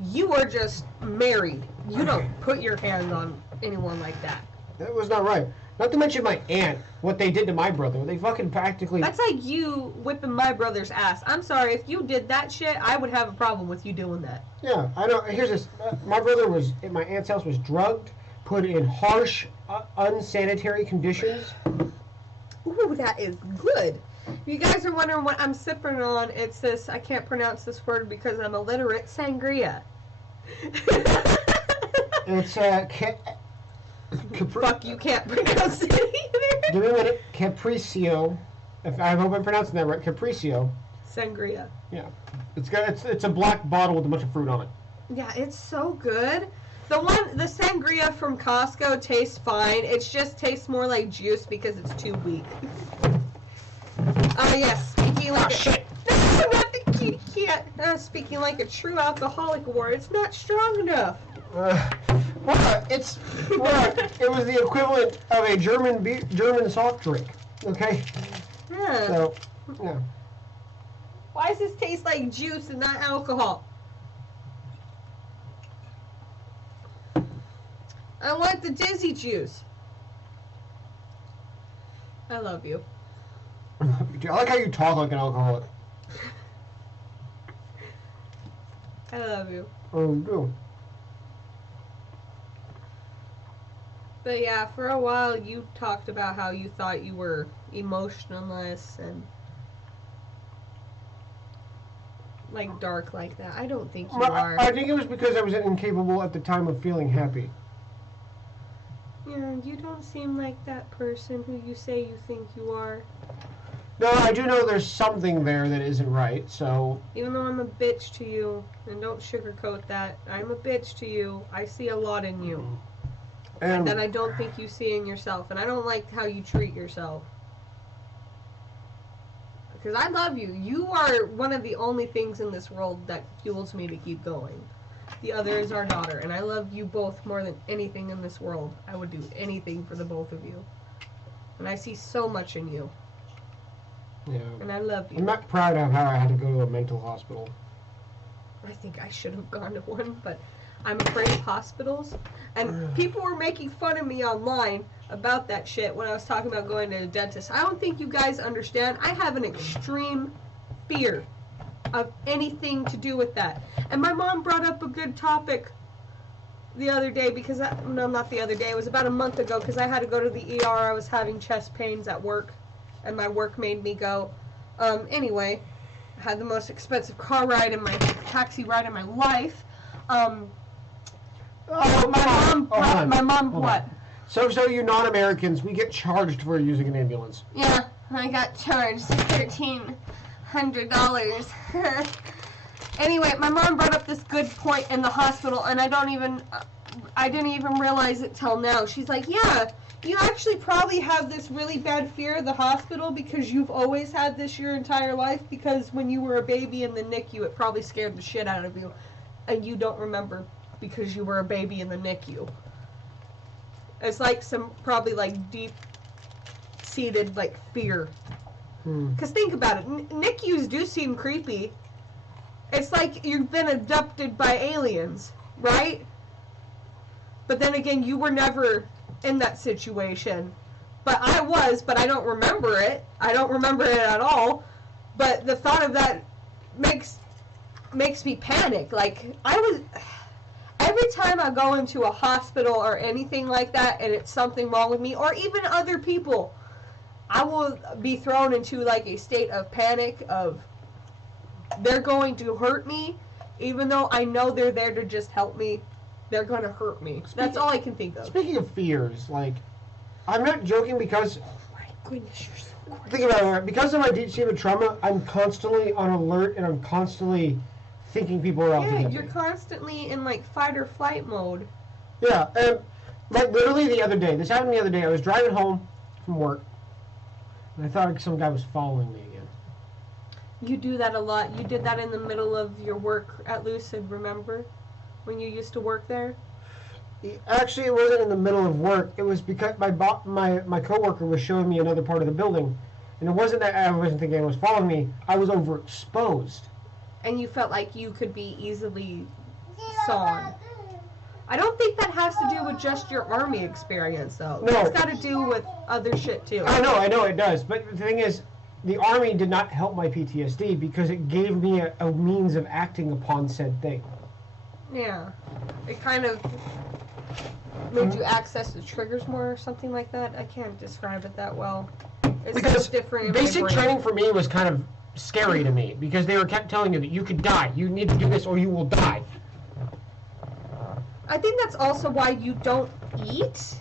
You are just married. You don't put your hand on anyone like that. That was not right. Not to mention my aunt, what they did to my brother. They fucking practically... That's like you whipping my brother's ass. I'm sorry, if you did that shit, I would have a problem with you doing that. Yeah, I know. Here's this. My brother was, at my aunt's house, was drugged, put in harsh, unsanitary conditions. Ooh, that is good. You guys are wondering what I'm sipping on. It's this, I can't pronounce this word because I'm illiterate, sangria. It's, Fuck, you can't pronounce it either. Give me a minute. Capriccio. I hope I'm pronouncing that right. Capriccio. Sangria. Yeah. It's a black bottle with a bunch of fruit on it. Yeah, it's so good. The sangria from Costco tastes fine. It just tastes more like juice because it's too weak. Yes, speaking like shit. No, not the kitty cat. Speaking like a true alcoholic award. It's not strong enough. It was the equivalent of a German soft drink. Okay. Yeah. So, yeah. Why does this taste like juice and not alcohol? I want the dizzy juice. I love you. I like how you talk like an alcoholic. I love you. Oh, you do. But yeah, for a while you talked about how you thought you were emotionless and like dark like that. I don't think you are. I think it was because I was incapable at the time of feeling happy. Yeah, you don't seem like that person who you say you think you are. No, I do know there's something there that isn't right, so... Even though I'm a bitch to you, and don't sugarcoat that, I'm a bitch to you, I see a lot in you. And that I don't think you see in yourself, and I don't like how you treat yourself. Because I love you. You are one of the only things in this world that fuels me to keep going. The other is our daughter, and I love you both more than anything in this world. I would do anything for the both of you. And I see so much in you. Yeah. And I love you. I'm not proud of how I had to go to a mental hospital. I think I should have gone to one, but I'm afraid of hospitals. And people were making fun of me online about that shit when I was talking about going to the dentist. I don't think you guys understand. I have an extreme fear of anything to do with that. And my mom brought up a good topic the other day because, no, not the other day, it was about a month ago because I had to go to the ER. I was having chest pains at work and my work made me go. Anyway, I had the most expensive car ride and my taxi ride in my life. My mom, what? So you non-Americans, we get charged for using an ambulance. Yeah, I got charged $1,300. Anyway, my mom brought up this good point in the hospital, and I didn't even realize it till now. She's like, yeah, you actually probably have this really bad fear of the hospital because you've always had this your entire life, because when you were a baby in the NICU, it probably scared the shit out of you, and you don't remember because you were a baby in the NICU. It's like some probably like deep-seated like fear. Because think about it, NICUs do seem creepy. It's like you've been abducted by aliens, right? But then again, you were never in that situation. But I was, but I don't remember it. I don't remember it at all. But the thought of that makes me panic. Like, every time I go into a hospital or anything like that and it's something wrong with me, or even other people, I will be thrown into like a state of panic of they're going to hurt me, even though I know they're there to just help me. They're going to hurt me. That's all I can think of. Speaking of fears, like, I'm not joking because... Oh my goodness, you're so crazy. Think about it. Because of my deep-seated trauma, I'm constantly on alert and I'm constantly thinking people are out to get me. You're constantly in like fight or flight mode. Yeah, and like literally the other day, this happened the other day, I was driving home from work and I thought like some guy was following me again. You do that a lot. You did that in the middle of your work at Lucid, remember? When you used to work there? Actually, it wasn't in the middle of work. It was because my coworker was showing me another part of the building. And it wasn't that I wasn't thinking anyone was following me. I was overexposed. And you felt like you could be easily sawn. I don't think that has to do with just your Army experience, though. No. It's got to do with other shit, too. I know it does. But the thing is, the Army did not help my PTSD because it gave me a means of acting upon said thing. Yeah. It kind of made you access the triggers more or something like that. I can't describe it that well. It's because so different. Basic training for me was kind of scary to me because they kept telling you that you could die. You need to do this or you will die. I think that's also why you don't eat.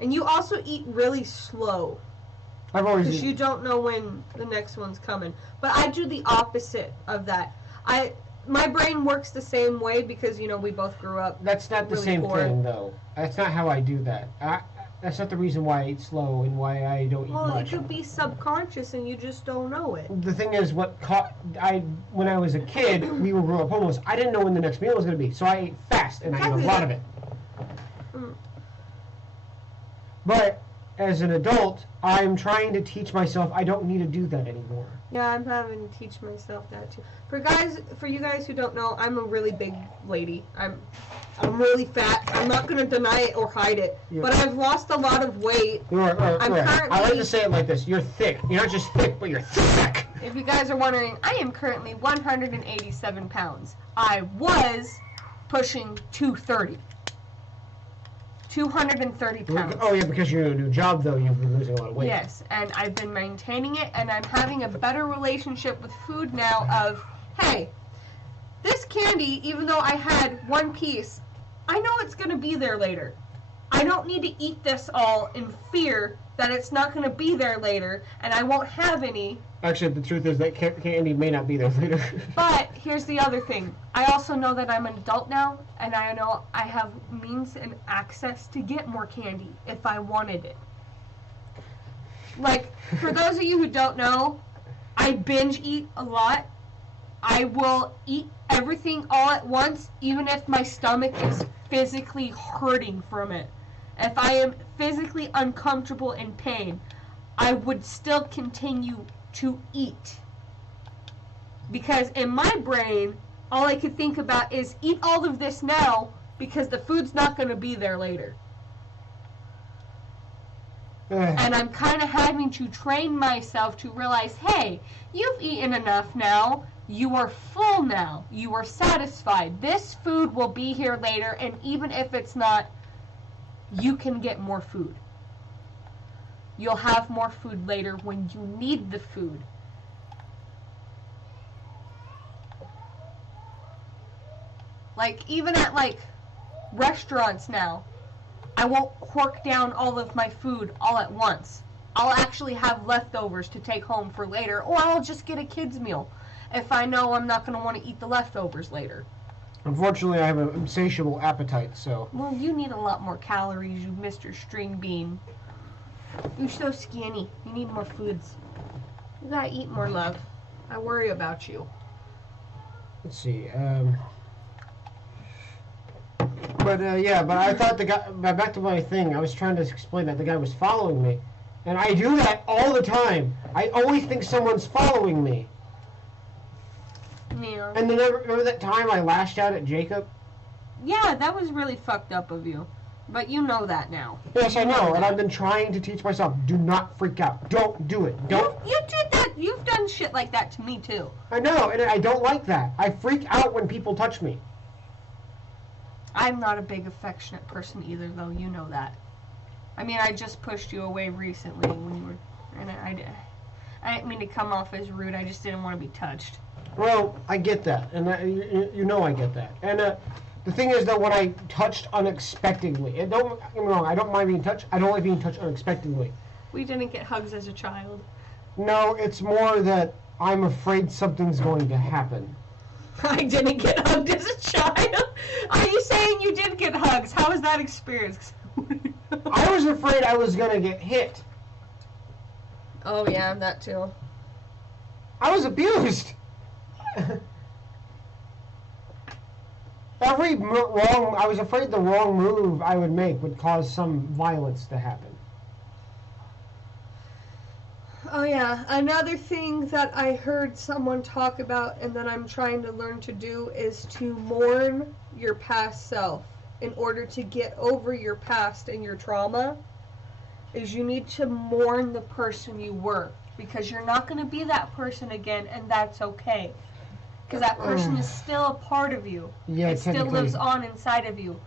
And you also eat really slow. I've always because you don't know when the next one's coming. But I do the opposite of that. My brain works the same way because, you know, we both grew up. That's not the really same poor. thing, though. That's not how I do that. That's not the reason why I eat slow and why I don't eat much. Well, it could be subconscious and you just don't know it. The thing is, when I was a kid, we grew up homeless. I didn't know when the next meal was going to be, so I ate fast and I ate a lot of it. But as an adult, I'm trying to teach myself I don't need to do that anymore. Yeah, I'm having to teach myself that too. For you guys who don't know, I'm a really big lady. I'm really fat. I'm not going to deny it or hide it. Yeah. But I've lost a lot of weight. Right. I like to say it like this. You're thick. You're not just thick, but you're thick. If you guys are wondering, I am currently 187 pounds. I was pushing 230. 230 pounds. Oh, yeah, because you're in a new job, though, you've been losing a lot of weight. Yes, and I've been maintaining it, and I'm having a better relationship with food now of, hey, this candy, even though I had one piece, I know it's going to be there later. I don't need to eat this all in fear that it's not going to be there later, and I won't have any. Actually, the truth is that candy may not be there later. But here's the other thing. I also know that I'm an adult now, and I know I have means and access to get more candy if I wanted it. Like, for those of you who don't know, I binge eat a lot. I will eat everything all at once, even if my stomach is physically hurting from it. If I am physically uncomfortable in pain, I would still continue to eat. Because in my brain, all I could think about is eat all of this now because the food's not going to be there later. And I'm kind of having to train myself to realize, hey, you've eaten enough now. You are full now. You are satisfied. This food will be here later, and even if it's not, you can get more food. You'll have more food later when you need the food. Like, even at, like, restaurants now, I won't cork down all of my food all at once. I'll actually have leftovers to take home for later, or I'll just get a kid's meal if I know I'm not going to want to eat the leftovers later. Unfortunately, I have an insatiable appetite, so... Well, you need a lot more calories, you Mr. String Bean. You're so skinny. You need more foods. You gotta eat more, love. I worry about you. Let's see, But I thought the guy... Back to my thing, I was trying to explain that the guy was following me. And I do that all the time. I always think someone's following me. Yeah. And then remember that time I lashed out at Jacob? Yeah, that was really fucked up of you. But you know that now. Yes, I know, and I've been trying to teach myself, do not freak out. Don't do it. Don't. You did that. You've done shit like that to me, too. I know, and I don't like that. I freak out when people touch me. I'm not a big affectionate person either, though. You know that. I mean, I just pushed you away recently when you were... And I didn't mean to come off as rude. I just didn't want to be touched. Well, I get that, and you know I get that. And the thing is that when I touched unexpectedly, don't get me wrong, I don't mind being touched. I don't like being touched unexpectedly. We didn't get hugs as a child. No, it's more that I'm afraid something's going to happen. I didn't get hugged as a child? Are you saying you did get hugs? How was that experience? I was afraid I was going to get hit. Oh, yeah, that too. I was abused. I was afraid the wrong move I would make would cause some violence to happen. Oh yeah, another thing that I heard someone talk about and that I'm trying to learn to do is to mourn your past self. In order to get over your past and your trauma, is you need to mourn the person you were. Because you're not going to be that person again, and that's okay. Because that person is still a part of you. Yeah, it still lives on inside of you.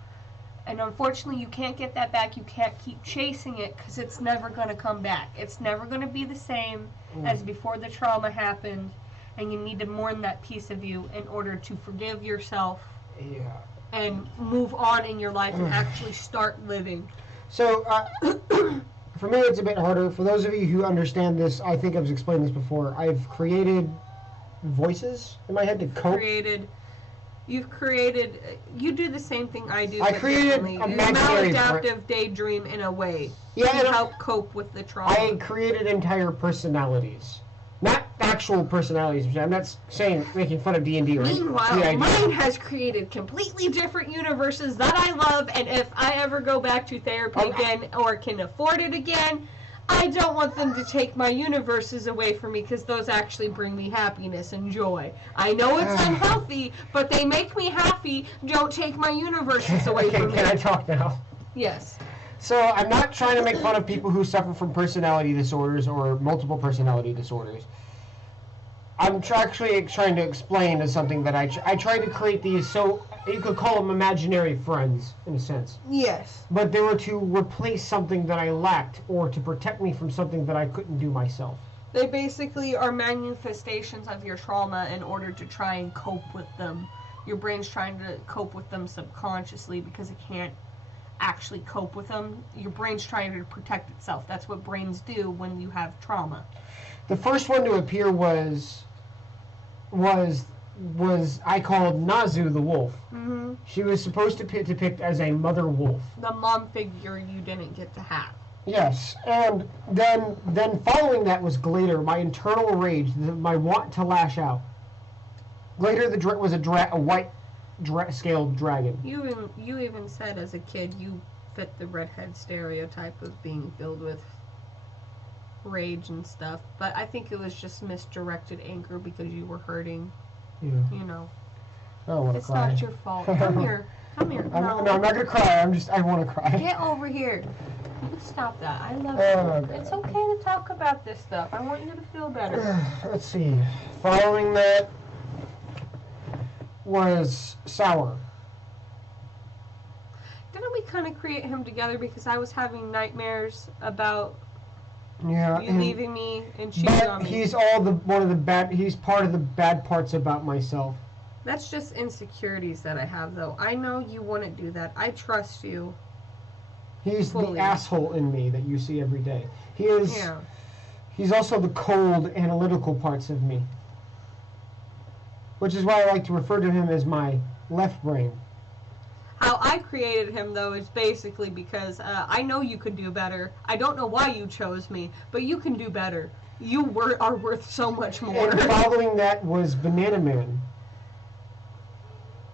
And unfortunately, you can't get that back. You can't keep chasing it because it's never going to come back. It's never going to be the same as before the trauma happened. And you need to mourn that piece of you in order to forgive yourself and move on in your life and actually start living. So, for me, it's a bit harder. For those of you who understand this, I think I've explained this before. I've created voices in my head to cope. You do the same thing I do. I created a imaginary maladaptive daydream in a way to help cope with the trauma. I created entire personalities. Not actual personalities. I'm not saying making fun of D&D or Meanwhile, mine has created completely different universes that I love, and if I ever go back to therapy again or can afford it again, I don't want them to take my universes away from me because those actually bring me happiness and joy. I know it's unhealthy, but they make me happy. Don't take my universes away from me. Can I talk now? Yes. So I'm not trying to make fun of people who suffer from personality disorders or multiple personality disorders. I'm actually trying to explain to something that I try to create these, so you could call them imaginary friends, in a sense. Yes. But they were to replace something that I lacked or to protect me from something that I couldn't do myself. They basically are manifestations of your trauma in order to try and cope with them. Your brain's trying to cope with them subconsciously because it can't actually cope with them. Your brain's trying to protect itself. That's what brains do when you have trauma. The first one to appear was I called Nazu the wolf. Mm-hmm. She was supposed to depict as a mother wolf. The mom figure you didn't get to have. Yes, and then following that was Glader, my internal rage, my want to lash out. Glader was a white scaled dragon. You even said as a kid you fit the redhead stereotype of being filled with rage and stuff, but I think it was just misdirected anger because you were hurting. Yeah. You know. I don't want to It's cry. not your fault. Come here. Come here. No, I'm not gonna cry. I want to cry. Get over here. Stop that. I love Oh, you. God. It's okay to talk about this stuff. I want you to feel better. Let's see. Following that was Sour. Didn't we kind of create him together because I was having nightmares about Yeah, you leaving me and cheating on but me? he's he's part of the bad parts about myself. That's just insecurities that I have, though. I know you wouldn't do that. I trust you. He's Fully. the asshole in me that you see every day. He is. Yeah. He's also the cold, analytical parts of me. Which is why I like to refer to him as my left brain. How I created him, though, is basically because I know you could do better. I don't know why you chose me, but you can do better. You are worth so much more. And following that was Banana Man.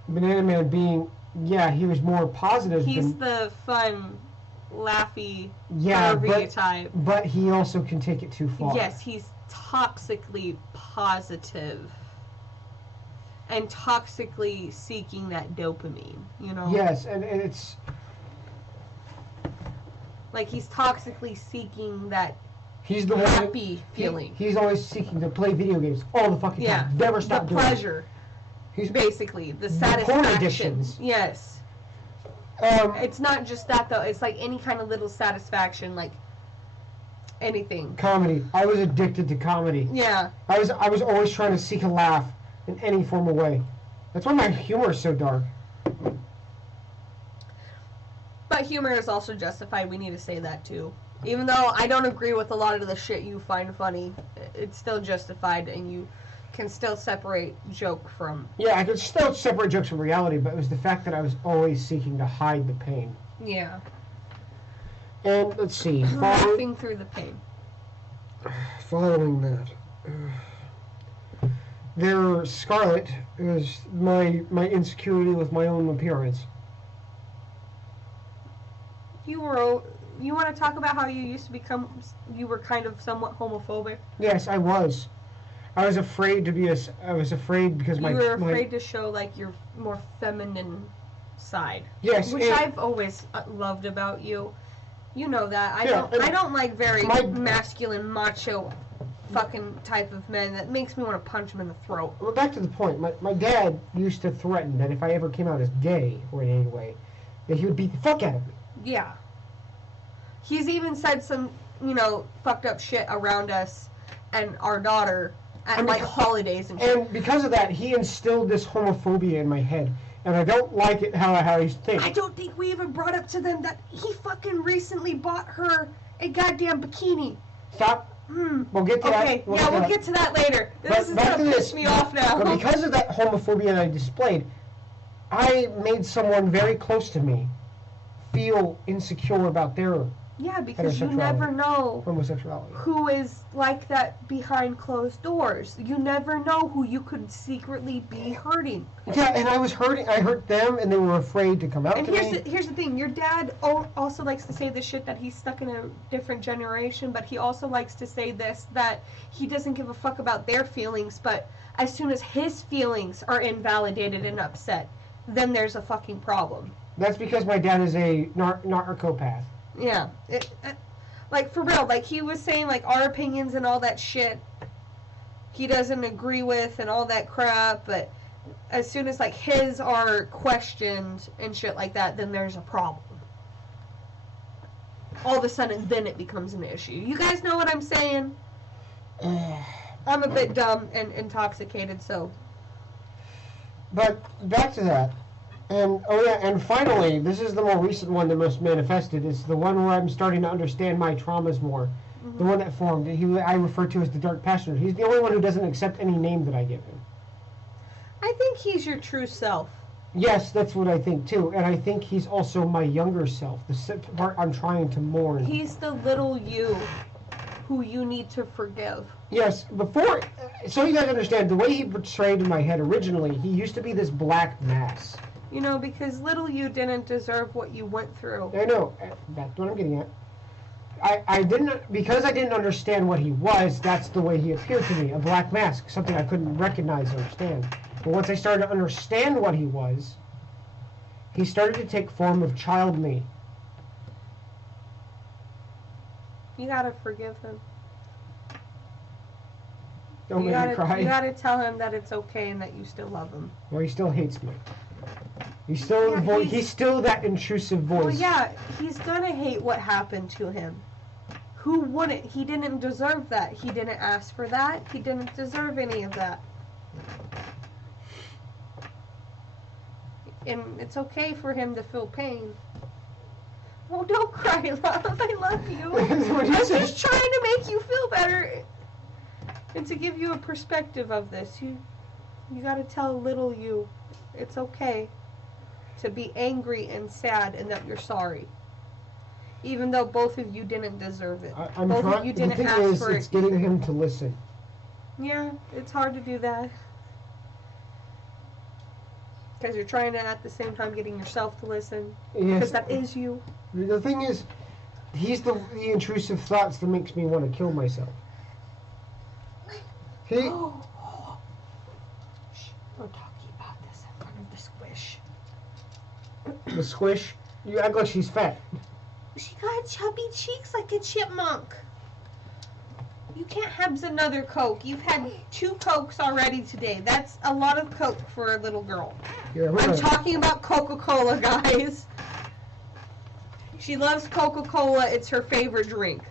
Banana Man being, yeah, he was more positive. He's the fun, laughy, yeah, curvy type. But he also can take it too far. Yes, he's toxically positive. And toxically seeking that dopamine, you know? Yes, and it's... Like, he's toxically seeking that He's the happy one, feeling. He's always seeking to play video games all the fucking Yeah. time. Never stop the doing pleasure. it. He's Basically, the porn satisfaction. addictions. Yes. It's not just that, though. It's like any kind of little satisfaction, like anything. comedy. I was addicted to comedy. Yeah. I was always trying to seek a laugh in any form of way. That's why my humor is so dark. But humor is also justified. We need to say that, too. Even though I don't agree with a lot of the shit you find funny, it's still justified, and you can still separate joke from... Yeah, I could still separate jokes from reality, but it was the fact that I was always seeking to hide the pain. Yeah. And let's see, Laughing through the pain. following that, Scarlet is my insecurity with my own appearance. You want to talk about how you used to become... You were kind of somewhat homophobic? Yes, I was. I was afraid to be I was afraid because You were afraid to show, like, your more feminine side. Yes, Which and- I've always loved about you. You know that. I Yeah, don't like very my- masculine, macho fucking type of men. That makes me want to punch him in the throat. Well, back to the point. My dad used to threaten that if I ever came out as gay or in any way, that he would beat the fuck out of me. Yeah. He's even said some, fucked up shit around us and our daughter at, like, holidays and shit. And because of that, he instilled this homophobia in my head, and I don't like it how he thinks. I don't think we even brought up to them that he fucking recently bought her a goddamn bikini. Stop. We'll get to that. Okay, we'll get to that later. This is back gonna to piss me off now. But because of that homophobia that I displayed, I made someone very close to me feel insecure about their Yeah, because you heterosexuality. never know homosexuality. who is like that behind closed doors. You never know who you could secretly be hurting. Yeah, and I was hurting. I hurt them, and they were afraid to come out And to me. here's the thing. Your dad also likes to say this shit that he's stuck in a different generation, but he also likes to say this, that he doesn't give a fuck about their feelings, but as soon as his feelings are invalidated and upset, then there's a fucking problem. That's because my dad is a narcopath. Yeah. Like, for real, like, he was saying, like, our opinions and all that shit he doesn't agree with and all that crap, but as soon as, like, his are questioned and shit like that, then there's a problem. All of a sudden, then it becomes an issue. You guys know what I'm saying? I'm a bit dumb and intoxicated, so... But back to that. And finally, this is the more recent one, the most manifested. It's the one where I'm starting to understand my traumas more. Mm-hmm. The one that formed. I refer to as the Dark Passenger. He's the only one who doesn't accept any name that I give him. I think he's your true self. Yes, that's what I think too. And I think he's also my younger self, the part I'm trying to mourn. He's the little you who you need to forgive. Yes, so you guys understand, the way he portrayed in my head originally, he used to be this black mass. Because little you didn't deserve what you went through. I know. That's what I'm getting at. Because I didn't understand what he was, that's the way he appeared to me. A black mask, something I couldn't recognize or understand. But once I started to understand what he started to take form of child me. You gotta forgive him. Don't make me cry. You gotta tell him that it's okay and that you still love him. Well, he still hates me. He's still he's still that intrusive voice. Well, yeah, he's gonna hate what happened to him. Who wouldn't? He didn't deserve that. He didn't ask for that. He didn't deserve any of that. And it's okay for him to feel pain. Oh, don't cry, love. I love you. I'm just trying to make you feel better. And to give you a perspective of this. You gotta tell little you it's okay to be angry and sad and that you're sorry. Even though both of you didn't deserve it. Both of you didn't ask for it. It's getting him to listen. Yeah, it's hard to do that. Because you're trying to, at the same time, getting yourself to listen. Because that is you. The thing is, he's the intrusive thoughts that makes me want to kill myself. He... Shh, we're talking about this in front of the squish. The squish? You act like she's fat. She got chubby cheeks like a chipmunk. You can't have another Coke. You've had 2 Cokes already today. That's a lot of Coke for a little girl. Yeah, I'm talking about Coca-Cola, guys. She loves Coca-Cola. It's her favorite drink.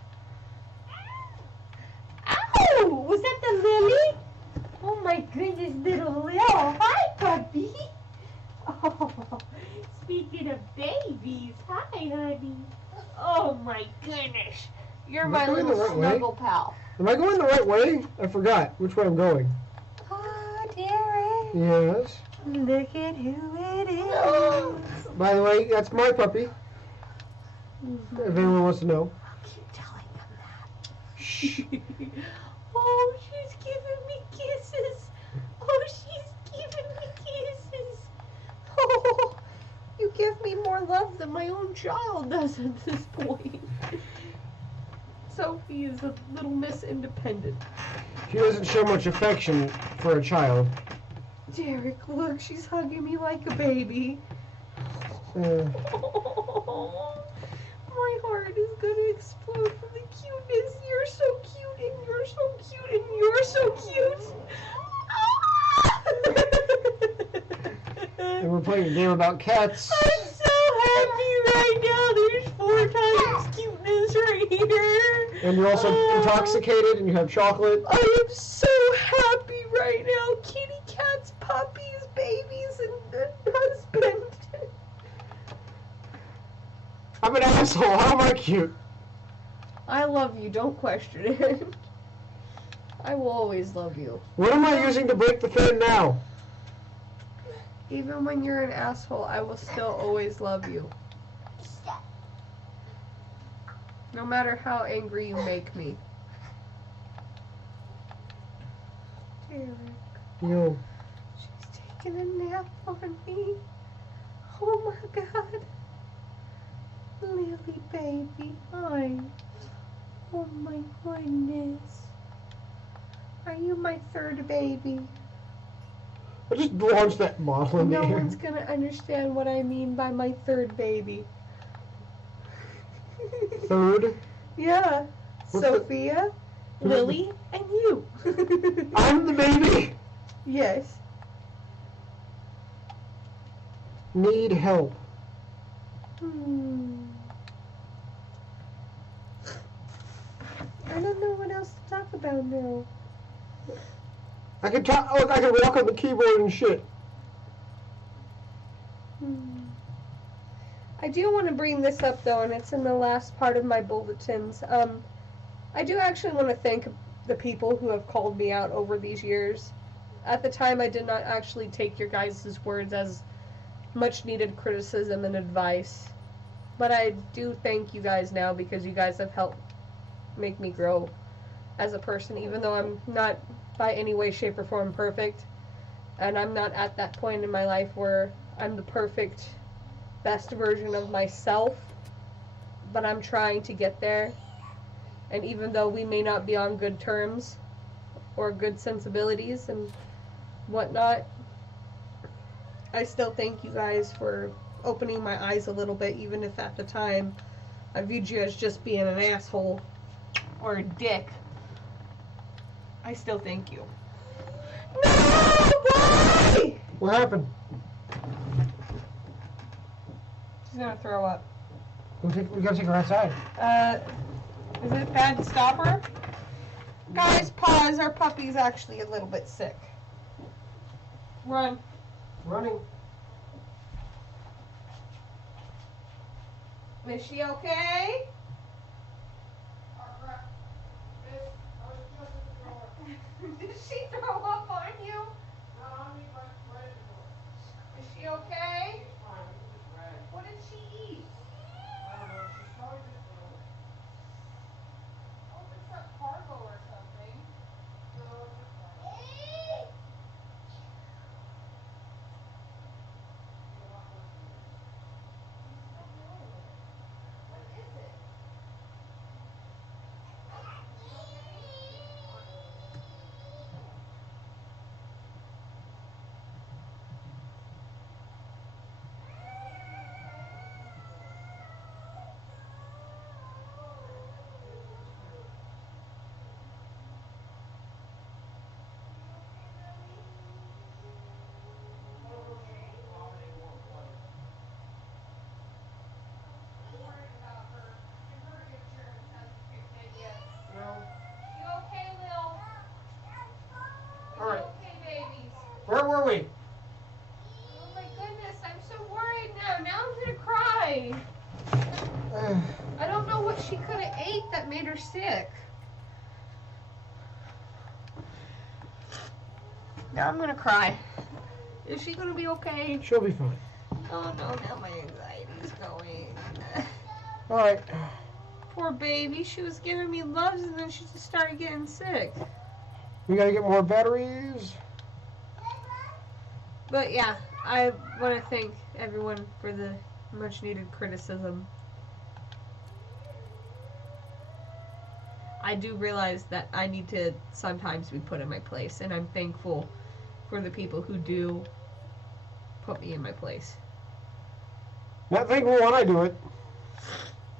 Ow! Was that the Lily? Oh my goodness, little Lil. Hi, puppy. Oh, speaking of babies, hi, honey. Oh my goodness. You're my little snuggle pal. Am I going the right way? I forgot which way I'm going. Oh, Derek. Yes. Look at who it is. By the way, that's my puppy. If anyone wants to know. I'll keep telling them that. Shh. Oh, she's giving me kisses. Oh, she's giving me kisses. Oh, you give me more love than my own child does at this point. Sophie is a little Miss Independent. She doesn't show much affection for a child. Derek, look, she's hugging me like a baby. My heart is gonna explode from the cuteness. You're so cute, and you're so cute, and you're so cute. And we're playing a game about cats. I'm so happy right now. There's 4 times cuteness right here. And you're also intoxicated and you have chocolate. I am so happy right now. Kitty cats, puppies, babies, and husband. I'm an asshole. How am I cute? I love you. Don't question it. I will always love you. What am I using to break the fan now? Even when you're an asshole, I will still always love you. No matter how angry you make me. Derek. Yo. She's taking a nap on me. Oh my God. Lily baby, hi. Oh my goodness. Are you my 3rd baby? I just launched that bottle in the No air. one's gonna understand what I mean by my 3rd baby. 3rd? Yeah. What's Sophia, Lily, and you. I'm the baby. Yes. Need help. I don't know what else to talk about now. I can talk. Look, I can walk on the keyboard and shit. I do want to bring this up though, and it's in the last part of my bulletins. I do actually want to thank the people who have called me out over these years. At the time, I did not actually take your guys' words as much needed criticism and advice. But I do thank you guys now because you guys have helped make me grow as a person, even though I'm not by any way, shape, or form perfect. And I'm not at that point in my life where I'm the perfect, best version of myself. But I'm trying to get there. And even though we may not be on good terms or good sensibilities and whatnot, I still thank you guys for opening my eyes a little bit, even if at the time I viewed you as just being an asshole or a dick. I still thank you. No! Why? What happened? She's gonna throw up. We gotta take her outside. Is it bad to stop her? Guys, pause. Our puppy's actually a little bit sick. Run. Running. Is she okay? Did she throw up on you? Is she okay? What did she eat? Oh, it's a cargo or something. What is it? Where were we? Oh my goodness, I'm so worried now. Now I'm gonna cry. I don't know what she could have ate that made her sick. Now I'm gonna cry. Is she gonna be okay? She'll be fine. Oh no, now my anxiety's going. Alright. Poor baby, she was giving me loves and then she just started getting sick. We gotta get more batteries. But yeah, I want to thank everyone for the much needed criticism. I do realize that I need to sometimes be put in my place, and I'm thankful for the people who do put me in my place. Not thankful when I do it.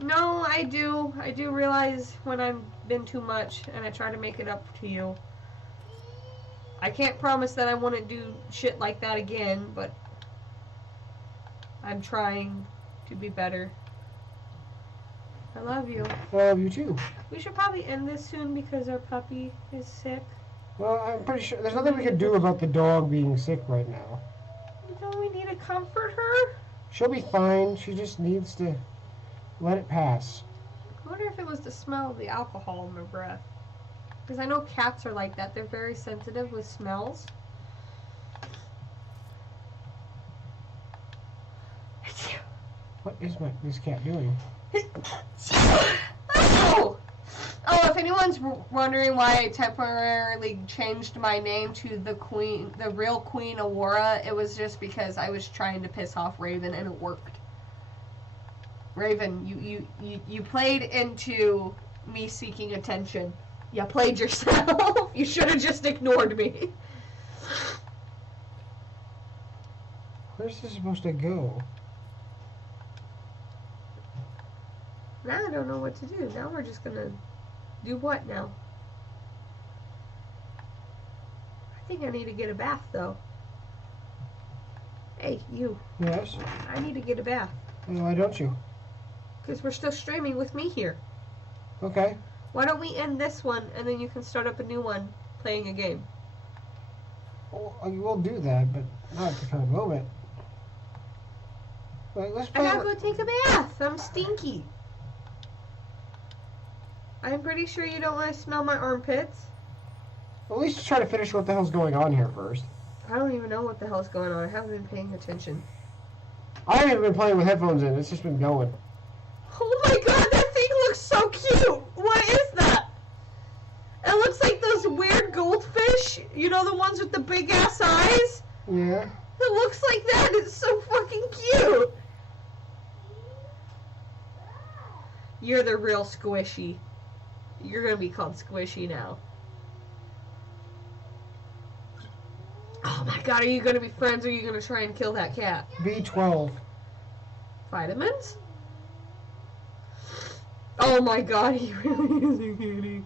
No, I do. I do realize when I've been too much, and I try to make it up to you. I can't promise that I wouldn't do shit like that again, but I'm trying to be better. I love you. I love you too. We should probably end this soon because our puppy is sick. Well, I'm pretty sure there's nothing we can do about the dog being sick right now. Don't we need to comfort her? She'll be fine. She just needs to let it pass. I wonder if it was the smell of the alcohol in her breath. Because I know cats are like that. They're very sensitive with smells. What is this cat doing? Oh! Oh, if anyone's wondering why I temporarily changed my name to the real Queen Aurora, it was just because I was trying to piss off Raven and it worked. Raven, you played into me seeking attention. You played yourself. You should have just ignored me. Where's this supposed to go? Now I don't know what to do. Now we're just gonna do what now? I think I need to get a bath though. Hey, you. Yes? I need to get a bath. Why don't you? Because we're still streaming with me here. Okay. Why don't we end this one and then you can start up a new one playing a game? Well, we'll do that, but not at the current moment. Wait, let's I play. gotta go take a bath. I'm stinky. I'm pretty sure you don't want to smell my armpits. Well, at least try to finish what the hell's going on here first. I don't even know what the hell's going on. I haven't been paying attention. I haven't even been playing with headphones in. It's just been going. Oh my god, that thing looks so cute! What is that? It looks like those weird goldfish. You know, the ones with the big ass eyes? Yeah. It looks like that. It's so fucking cute. You're the real Squishy. You're gonna be called Squishy now. Oh my God, are you gonna be friends or are you gonna try and kill that cat? B12. Vitamins? Oh my God, he really is a cutie.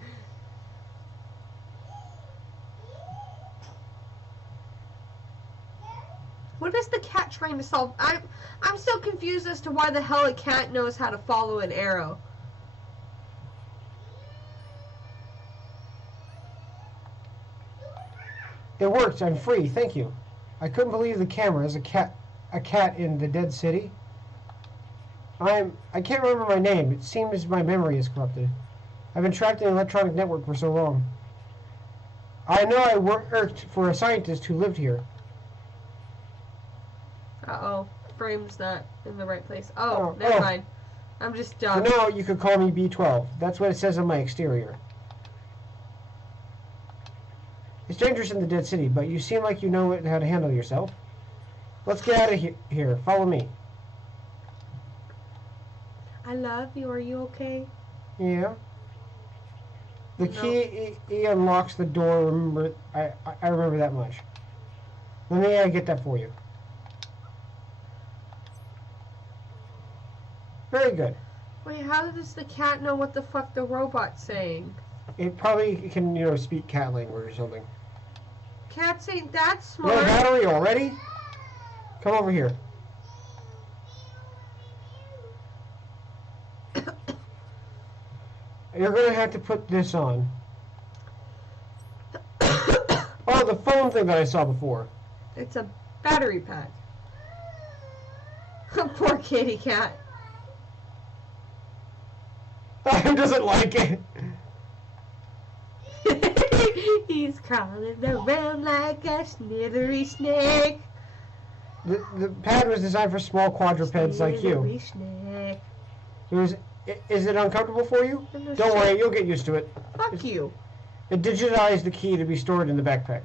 What is the cat trying to solve? I'm so confused as to why the hell a cat knows how to follow an arrow. It worked. I'm free. Thank you. I couldn't believe the camera is a cat in the dead city. I can't remember my name. It seems my memory is corrupted. I've been trapped in an electronic network for so long. I know I worked for a scientist who lived here. Uh-oh. Frame's not in the right place. Oh, never mind. I'm just done. For now, you could call me B12. That's what it says on my exterior. It's dangerous in the dead city, but you seem like you know how to handle yourself. Let's get out of here. Follow me. I love you. Are you okay? Yeah. The key he unlocks the door. Remember, I remember that much. Let me get that for you. Very good. Wait, how does the cat know what the fuck the robot's saying? It probably can, speak cat language or something. Cats ain't that smart. No battery already? Come over here. You're gonna have to put this on. Oh, the phone thing that I saw before. It's a battery pack. Poor kitty cat. He doesn't like it. He's crawling around like a slithery snake. The pad was designed for small quadrupeds like you. Snake. Is it uncomfortable for you? Don't worry, you'll get used to it. Fuck you. It digitized the key to be stored in the backpack.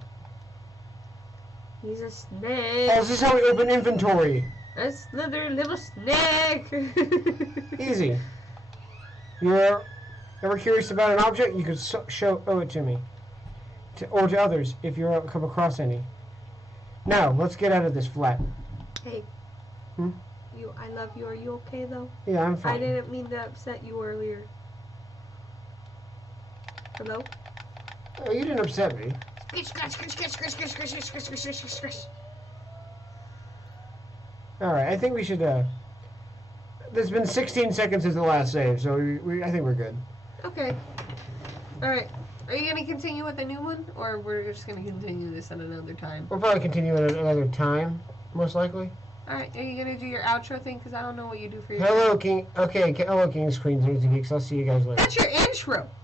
He's a snake. Oh, this is how we open inventory. A slithery little snake. Easy. You're ever curious about an object? You could show it to me. Or to others, if you come across any. Now, let's get out of this flat. Hey. I love you. Are you okay, though? Yeah, I'm fine. I didn't mean to upset you earlier. Hello? Oh, you didn't upset me. Alright, I think we should, there's been 16 seconds since the last save, so I think we're good. Okay. Alright. Are you going to continue with a new one? Or we're just going to continue this at another time? We'll probably continue at another time, most likely. Alright, are you going to do your outro thing? Because I don't know what you do for your... Hello, King. Okay, hello, King's Queens, Nerds and Geeks. I'll see you guys later. That's your intro!